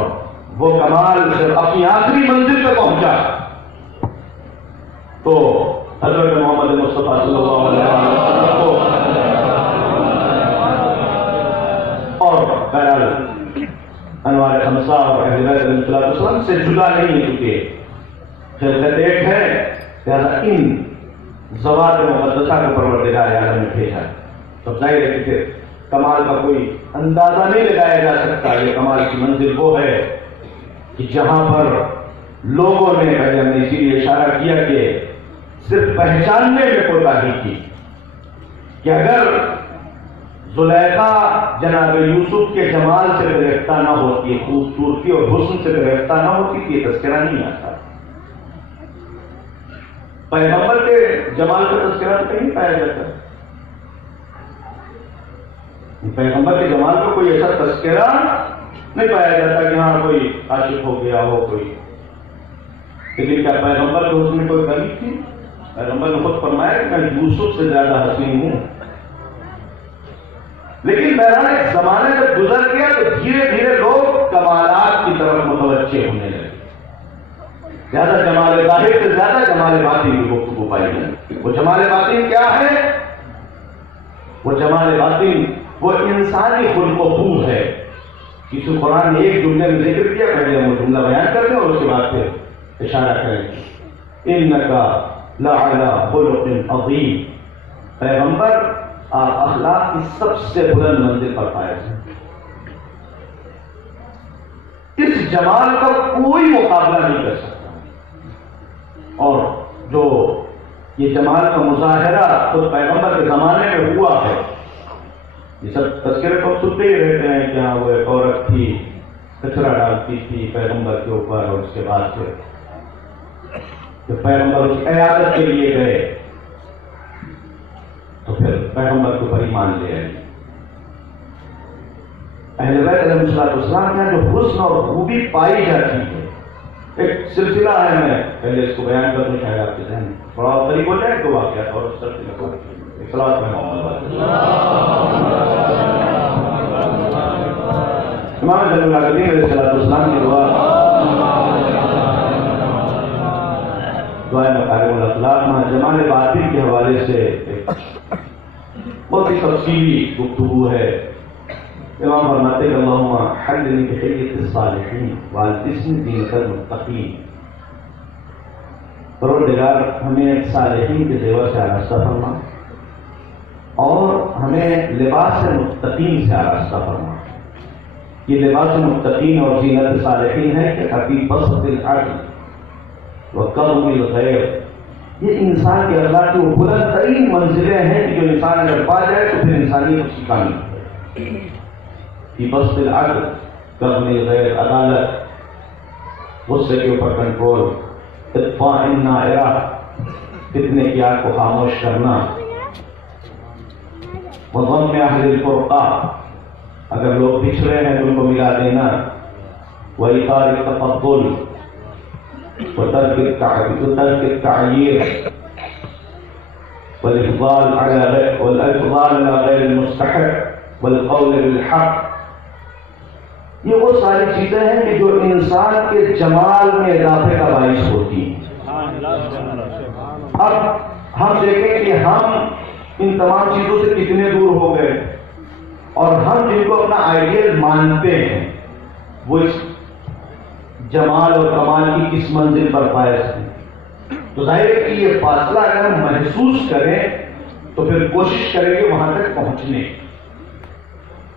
وہ کمال جب اپنی آخری منزل پہ پہنچا تو حضرت محمد مصطفیٰ صلی اللہ علیہ وسلم کو اور بہرحال انوار خمسہ اور اہل بیت علیہ السلام سے جدا نہیں ہے، چکے خلقت ایک ہے، لہذا ان ذوات مقدسہ کو پروردگار عالم نے بھیجا۔ تو ظاہر ہے کہ کمال کا کوئی اندازہ نہیں لگایا جا سکتا۔ یہ کمال کی منزل وہ ہے کہ جہاں پر لوگوں نے، پہلے ہم نے اسی لیے اشارہ کیا کہ صرف پہچاننے میں کوتاہی کی، کہ اگر زلیخا جناب یوسف کے جمال سے گرفتہ نہ ہوتی، خوبصورتی اور حسن سے گرفتہ نہ ہوتی تو یہ تذکرہ نہیں آتا۔ پیغمبر کے جمال کا تذکرہ تو کہیں پایا جاتا ہے. پیغمبر کے جمال کا کوئی ایسا تذکرہ نہیں پایا جاتا کہ ہاں کوئی عاشق ہو گیا ہو کوئی. لیکن کیا پیغمبر کے حسن میں کوئی کمی تھی؟ پیغمبر نے خود فرمایا کہ میں یوسف سے زیادہ حسین ہوں. لیکن بہرحال ایک زمانہ جب گزر گیا تو دھیرے دھیرے لوگ کمالات کی طرف متوجہ ہونے لگے. زیادہ جمال ظاہر سے زیادہ جمال باطن کی گفتگو پائی جائے. وہ جمال باطن کیا ہے؟ وہ جمال باطن وہ انسانی خلق و خو ہے. کسی قرآن نے ایک جملے میں ذکر کیا، پہلے ہم وہ جملہ بیان کر دیں اور اس کے بعد پھر اشارہ کریں. انک لعلی خلق عظیم. پیغمبر آپ اخلاق کی سب سے بلند منزل پر پائے ہیں. اس جمال کا کوئی مقابلہ نہیں کر سکتا. اور جو یہ جمال کا مظاہرہ خود پیغمبر کے زمانے میں ہوا ہے، یہ سب تذکرے تو سنتے ہی رہتے ہیں کہ ہاں وہ ایک عورت تھی کچرا ڈالتی تھی پیغمبر کے اوپر، اور اس کے بعد پھر جب پیغمبر اس عیادت کے لیے گئے تو پھر پیغمبر کے اوپر ایمان لے آئے. اہل بیت علیہ السلام کے جو حسن اور خوبی پائی جاتی ہے، ایک سلسلہ ہے. میں پہلے اس کو بیان کر دوں شاید آپ کے ذہن میں تھوڑا قریب ہو جائے. دو واقعات اور اس سلسلے کو اصلاح میں امام جن العابدین علیہ السلام کی دعائے مکارم الاخلاق میں جمال باطن کے حوالے سے بہت ہی تفصیلی گفتگو ہے. امام فرماتے ہیں اللہم حلنی بحلیۃ الصالحین والبسنی زینۃ المتقین. پروردگار ہمیں صالحین کے زیور سے آراستہ فرما اور ہمیں لباس متقین سے آراستہ فرما. یہ لباس متقین اور زینت صالحین ہے کہ حقیق بسط العدل وکرم الغیر. یہ انسان کے اخلاق کی وہ بلند ترین منزلیں ہیں کہ جو انسان اگر پا جائے تو پھر انسانیت اس کی کامل ہے. کہ بسط العدل، کرم الغیر، عدالت، غصے کے اوپر کنٹرول، اطفاء النائرہ، فتنے کی آگ کو خاموش کرنا، وضم اہل الفرقہ، اگر لوگ پچھڑے ہیں تو ان کو ملا دینا، وإيثار التفضل وترك التعيير والإفضال على غير المستحق والقول بالحق. یہ وہ ساری چیزیں ہیں کہ جو انسان کے جمال میں اضافے کا باعث ہوتی ہیں. اب ہم دیکھیں کہ ہم ان تمام چیزوں سے کتنے دور ہو گئے، اور ہم جن کو اپنا آئیڈیل مانتے ہیں وہ اس جمال اور کمال کی کس منزل پر فائز ہیں. تو ظاہر ہے کہ یہ فاصلہ اگر ہم محسوس کریں تو پھر کوشش کریں گے وہاں تک پہنچنے.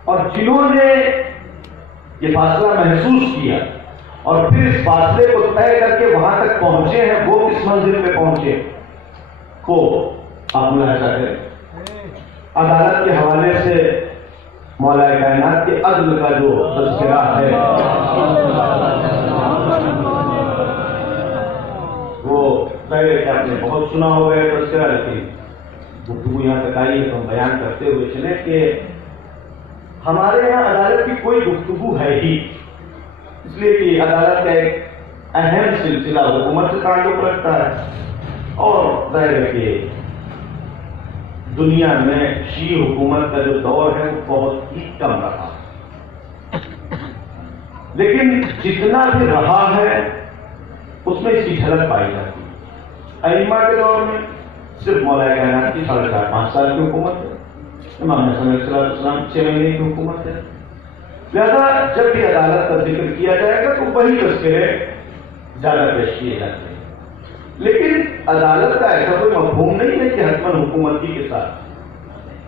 اور جنہوں نے یہ فاصلہ محسوس کیا اور پھر اس فاصلے کو طے کر کے وہاں تک پہنچے ہیں، وہ کس منزل پہ پہنچے کو آپ ملاحظہ کریں. عدالت کے حوالے سے مولا کائنات کے عدل کا جو تذکرہ ہے وہ ظاہر ہے کہ آپ نے بہت سنا ہوگا ہے تذکرہ، لیکن گفتگو یہاں تک آئی ہے تو ہم بیان کرتے ہوئے چلے کہ ہمارے یہاں عدالت کی کوئی گفتگو ہے ہی، اس لیے کہ عدالت کا ایک اہم سلسلہ حکومت سے تعلق رکھتا ہے. اور ظاہر ہے کہ دنیا میں شیعہ حکومت کا جو دور ہے وہ بہت ہی کم رہا، لیکن جتنا بھی رہا ہے اس میں اس کی جھلک پائی جاتی ہے. ائمہ کے دور میں صرف مولا کائنات کی 4.5 سال کی حکومت ہے، امام حسن علیہ السلام 6 مہینے کی حکومت ہے. لہذا جب بھی عدالت کا ذکر کیا جائے گا تو وہی تذکرے زیادہ پیش کیے جاتے ہیں. لیکن عدالت کا ایسا کوئی مفہوم نہیں ہے کہ حتماً حکومتی کے ساتھ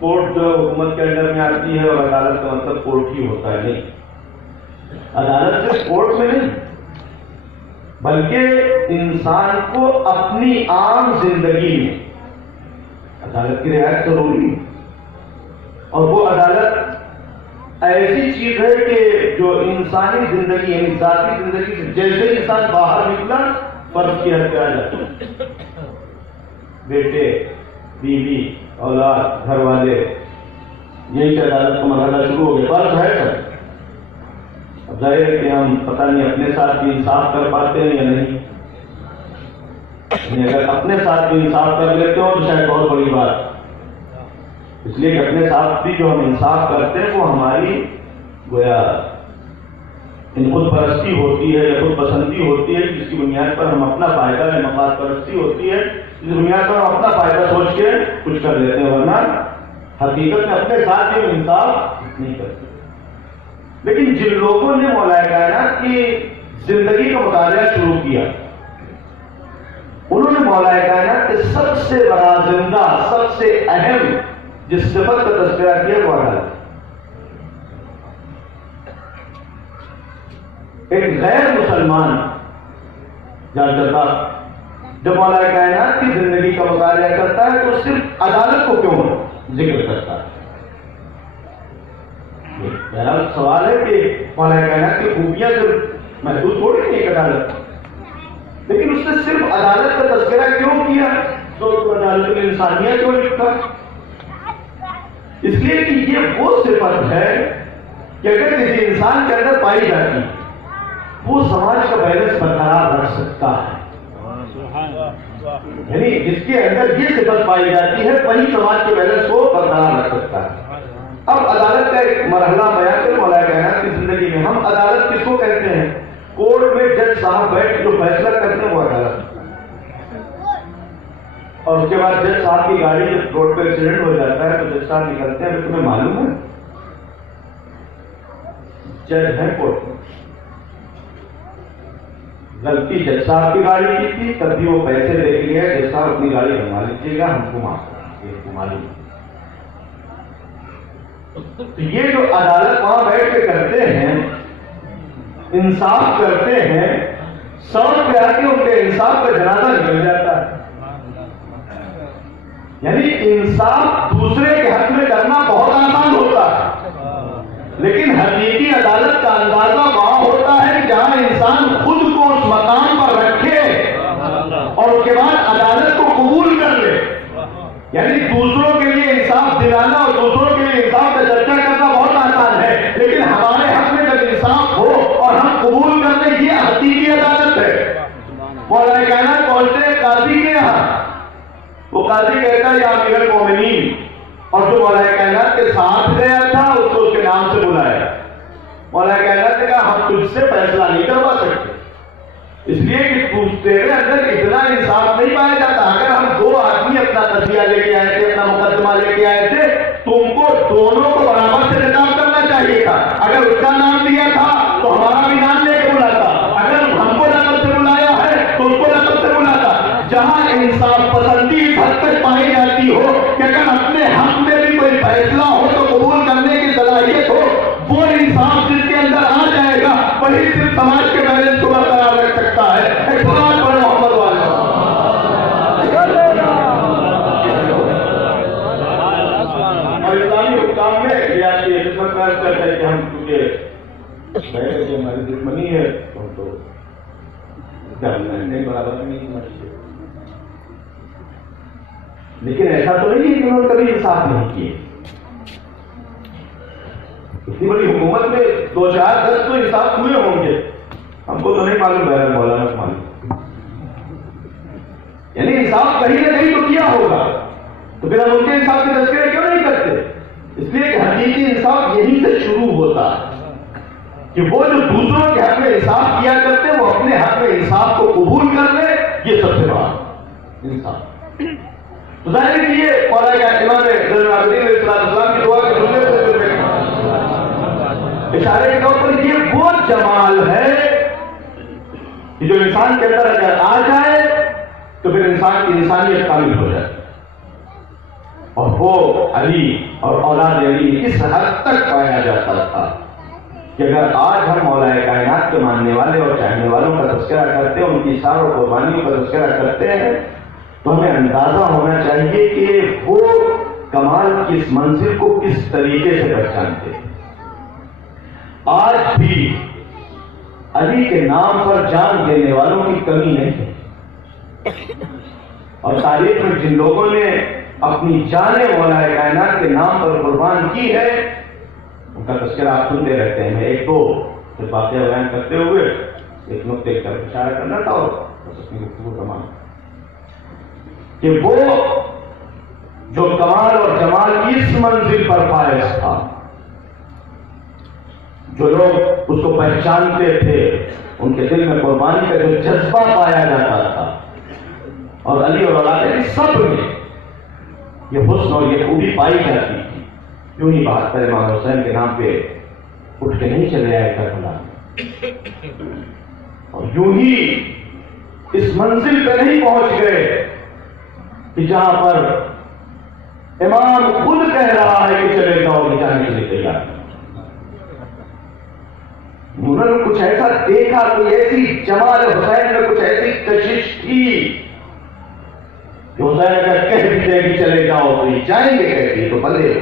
کورٹ جو حکومت کے اندر میں آتی ہے اور عدالت کا مطلب کورٹ ہی ہوتا ہے. نہیں، عدالت صرف کورٹ میں نہیں بلکہ انسان کو اپنی عام زندگی میں عدالت کی رعایت ضروری ہے. اور وہ عدالت ایسی چیز ہے کہ جو انسانی زندگی یعنی ذاتی زندگی سے جیسے انسان باہر نکلا فرض کی حد پہ آ جاتا ہے. بیٹے، بیوی، اولاد، گھر والے، یہی کہ عدالت کا مرحلہ شروع ہو گیا. فرض ہے سر. اب ظاہر ہے کہ ہم پتہ نہیں اپنے ساتھ بھی انصاف کر پاتے ہیں یا نہیں. اگر اپنے ساتھ بھی انصاف کر لیتے ہو تو شاید بہت بڑی بات. اس لیے کہ اپنے ساتھ بھی جو ہم انصاف کرتے ہیں وہ ہماری گویا خود پرستی ہوتی ہے یا خود پسندی ہوتی ہے، جس کی بنیاد پر ہم اپنا فائدہ یا مفاد پرستی ہوتی ہے جس بنیاد پر ہم اپنا فائدہ سوچ کے کچھ کر لیتے ہیں، ورنہ حقیقت میں اپنے ساتھ بھی انصاف نہیں کرتے. لیکن جن لوگوں نے مولا کائنات کی زندگی کا مطالعہ شروع کیا، انہوں نے مولا کائنات کے سب سے بڑا زندہ، سب سے اہم جس صفت کا تذکرہ کیا وہ عدالت. ایک غیر مسلمان جانتا جب مولا کائنات کی زندگی کا مطالعہ کرتا ہے تو صرف عدالت کو کیوں ذکر کرتا ہے؟ میرا سوال ہے کہ مولا کائنات کی خوبیاں صرف محدود تھوڑی نہیں ایک عدالت، لیکن اس نے صرف عدالت کا تذکرہ کیوں کیا؟ تو عدالت میں انسانیت کیوں لکھا؟ اس لیے کہ یہ وہ صفت ہے کہ اگر کسی انسان کے اندر پائی جاتی وہ سماج کا بیلنس برقرار رکھ سکتا ہے. یعنی جس کے اندر یہ صفت پائی جاتی ہے وہی سماج کے بیلنس کو برقرار رکھ سکتا ہے. اب عدالت کا ایک مرحلہ بیان کر مولا کائنات کی زندگی میں ہم عدالت کس کو کہتے ہیں؟ کورٹ میں جج صاحب بیٹھ جو فیصلہ کرتے ہیں وہ عدالت. اور اس کے بعد جج صاحب کی گاڑی جب روڈ پہ ایکسیڈنٹ ہو جاتا ہے تو جج صاحب نکلتے ہیں. تمہیں معلوم ہے جج ہے کورٹ میں، غلطی جج صاحب کی گاڑی کی تھی تب بھی وہ پیسے لے کے گئے. جج صاحب اپنی گاڑی بنوا لیجیے گا، ہم کو معاف یہ کو معلوم. تو یہ جو عدالت وہاں بیٹھ کے کرتے ہیں، انصاف کرتے ہیں، سڑک پہ آ کے ان کے انصاف کا جنازہ نکل جاتا ہے. یعنی انصاف دوسرے کے حق میں کرنا بہت آسان ہوتا ہے، لیکن حقیقی عدالت کا اندازہ وہاں ہوتا ہے جہاں انسان خود کو اس مقام پر رکھے اور اس کے بعد عدالت کو قبول کر لے. یعنی دوسروں کے لیے انصاف دلانا اور دوسروں کے لیے انصاف کا چرچا کرنا بہت آسان ہے، لیکن ہمارے حق میں جب انصاف ہو اور ہم قبول کر لیں یہ حقیقی عدالت ہے. مولا کائنات پہنچتے ہیں قاضی کے یہاں، وہ قاضی کہتا ہے یا امیر المومنین، اور جو مولا کائنات کے ساتھ گیا تھا اس کو اس کے نام سے بلایا. مولا کائنات نے کہا ہم تجھ سے فیصلہ نہیں کروا سکتے، اس لیے کہ تیرے اندر اتنا انصاف نہیں پایا جاتا. اگر ہم دو آدمی اپنا تجزیہ لے کے آئے تھے، اپنا مقدمہ لے کے آئے تھے، تم کو دونوں کو برابر سے خطاب کرنا چاہیے تھا. اگر اس کا نام لیا تھا تو ہمارا بھی نام لے کے بلاتا، اگر ہم کو لقب سے بلایا ہے تو ان کو لقب سے بلاتا. جہاں انصاف پسندی اس حد تک پائی جاتی ہو کہ اگر اپنے حق میں بھی کوئی فیصلہ ہو تو قبول کرنے کی صلاحیت ہو، وہ انصاف جس کے اندر آ جائے گا وہی صرف سماج کے بیلنس کو برقرار رکھ سکتا ہے. ایک سماج پر محمد والے اور اسلامی حکام میں یہ آپ کی خدمت میں عرض کرتا ہے کہ ہم کیونکہ ہماری دشمنی ہے تو نہیں برابر نہیں سمجھتے، لیکن ایسا تو نہیں ہے کہ انہوں نے کبھی انصاف نہیں کیے. اتنی بڑی حکومت میں 2-4-10 تو انصاف ہوئے ہوں گے، ہم کو تو نہیں معلوم، بہرحال مولانا کو معلوم. یعنی انصاف کہیں نہ کہیں تو کیا ہوگا، تو پھر ہم ان کے انصاف کے تذکرے کیوں نہیں کرتے؟ اس لیے کہ حقیقی انصاف یہیں سے شروع ہوتا ہے کہ وہ جو دوسروں کے حق میں انصاف کیا کرتے ہیں وہ اپنے حق میں انصاف کو قبول کر لے. یہ سب سے بڑا انصاف. تو ظاہر ہے کہ یہ مولا کا امام زین العابدین علیہ السلام کی دعا کے جملے سے اشارے کے طور پر یہ وہ جمال ہے کہ جو انسان کے اندر اگر آ جائے تو پھر انسان کی انسانیت کامل ہو جائے. اور وہ علی اور اولاد علی اس حد تک پایا جاتا تھا کہ اگر آج ہم مولا کائنات کے ماننے والے اور چاہنے والوں کا تذکرہ کرتے ہیں، ان کی شان اور قربانیوں کا تذکرہ کرتے ہیں، تو ہمیں اندازہ ہونا چاہیے کہ وہ کمال کی اس منزل کو کس طریقے سے پہچانتے ہیں. آج بھی علی کے نام پر جان دینے والوں کی کمی نہیں ہے. اور تاریخ میں جن لوگوں نے اپنی جانیں مولا کائنات کے نام پر قربان کی ہے ان کا تذکرہ آپ سنتے رہتے ہیں. میں ایک دو واقعہ بیان کرتے ہوئے ایک نقطے کی طرف اشارہ کرنا تھا اور بس اپنی گفتگو تمام کہ وہ جو کمال اور جمال کی اس منزل پر فائز تھا، جو لوگ اس کو پہچانتے تھے ان کے دل میں قربانی کا جو جذبہ پایا جاتا تھا، اور علی اور اولاد علی سب میں یہ حسن اور یہ خوبی پائی جاتی تھی. کیوں ہی 72 امام حسین کے نام پہ اٹھ کے نہیں چلے آئے کربلا اور یوں ہی اس منزل پہ نہیں پہنچ گئے کہ جہاں پر امام خود کہہ رہا ہے کہ چلے جاؤ کہ جانے کے لیے تیار. انہوں نے کچھ ایسا دیکھا، کوئی ایسی جمال حسین میں کچھ ایسی کشش تھی کہ حسین اگر کہہ بھی دے کہ چلے جاؤ تو یہ جائیں گے کہتی تو بلے.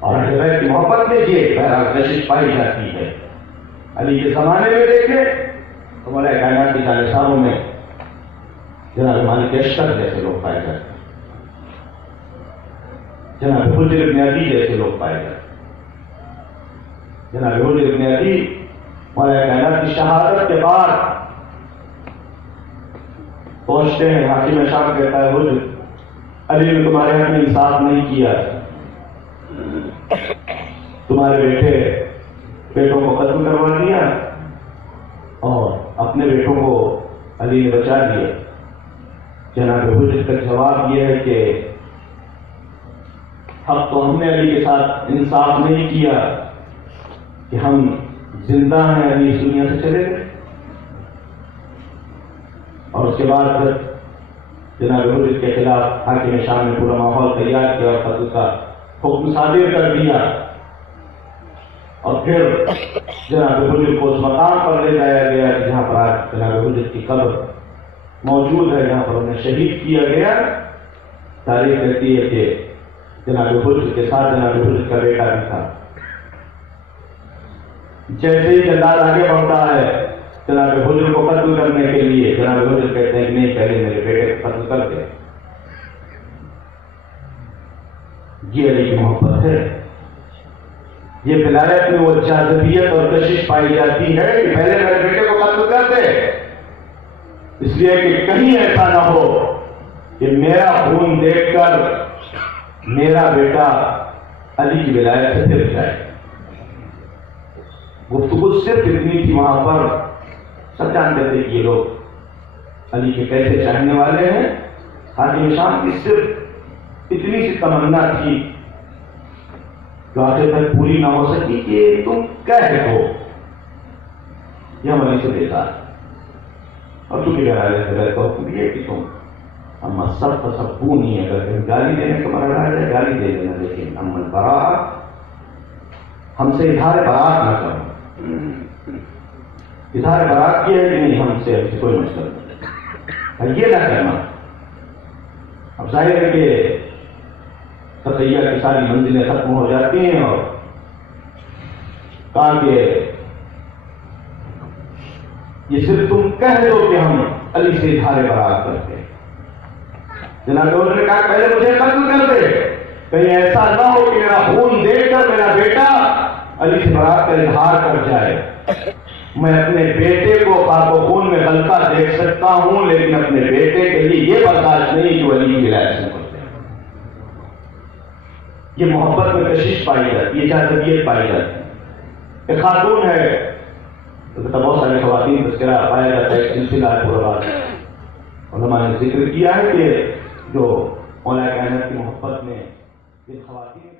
اور اہل بیت کی محبت میں یہ بہرحال کشش پائی جاتی ہے. علی کے زمانے میں دیکھیں تو مولا کائنات کی جانشینوں میں جناب مالک اشتر جیسے لوگ پائے جاتے ہیں، جناب حجر بن عدی جیسے لوگ پائے جاتے ہیں. جناب حجر بن عدی مولا کائنات کی شہادت کے بعد پہنچتے ہیں. حاکم شام کہتا ہے حجر علی نے تمہارے حق میں انصاف نہیں کیا، تمہارے بیٹوں کو قتل کروا دیا اور اپنے بیٹوں کو علی نے بچا لیا. جناب حجر کا جواب یہ ہے کہ اب تو ہم نے علی کے ساتھ انصاف نہیں کیا کہ ہم زندہ ہیں، علی اس دنیا سے چلے گئے. اور اس کے بعد پھر جناب حجر کے خلاف حاکم شام نے پورا ماحول تیار کیا اور قتل کا حکم صادر کر دیا. اور پھر جناب حجر کو اس مقام پر لے جایا گیا جہاں پر آج جناب حجر کی قبر موجود ہے، جہاں پر انہیں شہید کیا گیا. تاریخ کہتی ہے کہ جناب حجر کے ساتھ جناب حجر کا بیٹا بھی تھا. جیسے ہی جلال آگے بڑھتا ہے جناب حجر کو قتل کرنے کے لیے، جناب حجر کہتے ہیں کہ نہیں، پہلے میرے بیٹے کو قتل کر دے. یہ علی کی محبت ہے. یہ ولایت میں وہ جاذبیت اور کشش پائی جاتی ہے کہ پہلے میرے بیٹے کو قتل کر دے، اس لیے کہ کہیں ایسا نہ ہو کہ میرا خون دیکھ کر میرا بیٹا علی کی ولایت سے پھر جائے. گفتگو صرف اتنی تھی وہاں پر، سب جانتے تھے کہ یہ لوگ علی کے کیسے چاہنے والے ہیں. حاکم شام کی صرف اتنی سی تمنا تھی جو آخر تک پوری نہ ہو سکی کہ تم کہہ دو یہ ہم علی سے بیزار. اور چونکہ گھرالے سے رہتا حکم یہ کہ تم اما سب تصبون ہی اگر تم گالی دینے کو مرا ہے گالی دے دینا، لیکن امن براء ہم سے اظہار برات نہ کرو. اظہار برات یہ ہے کہ نہیں ہم سے کوئی مسئلہ نہیں، یہ نہ کرنا. اب ظاہر ہے کہ تقیہ کی ساری منزلیں ختم ہو جاتی ہیں اور کہا کہ یہ صرف تم کہہ دو کہ ہم علی سے اظہار برات کرتے ہیں. جناب حجر نے کہا پہلے مجھے قتل کر دے، کہیں ایسا نہ ہو کہ میرا خون دیکھ کر میرا بیٹا علی سے برات کا اظہار کر جائے. میں اپنے بیٹے کو پاک و خون میں غلطہ دیکھ سکتا ہوں لیکن اپنے بیٹے کے لیے یہ برداشت نہیں جو علی کی ولایت سے کرتے ہیں. یہ محبت میں کشش پائی جاتی ہے، جاذبیت پائی جاتی ہے. ایک خاتون ہے، بہت ساری خواتین تذکرہ پایا جاتا ہے، ایک سلسلہ ہے پورا بات علماء نے ذکر کیا ہے کہ جو مولا کائنات کی محبت میں یہ خواتین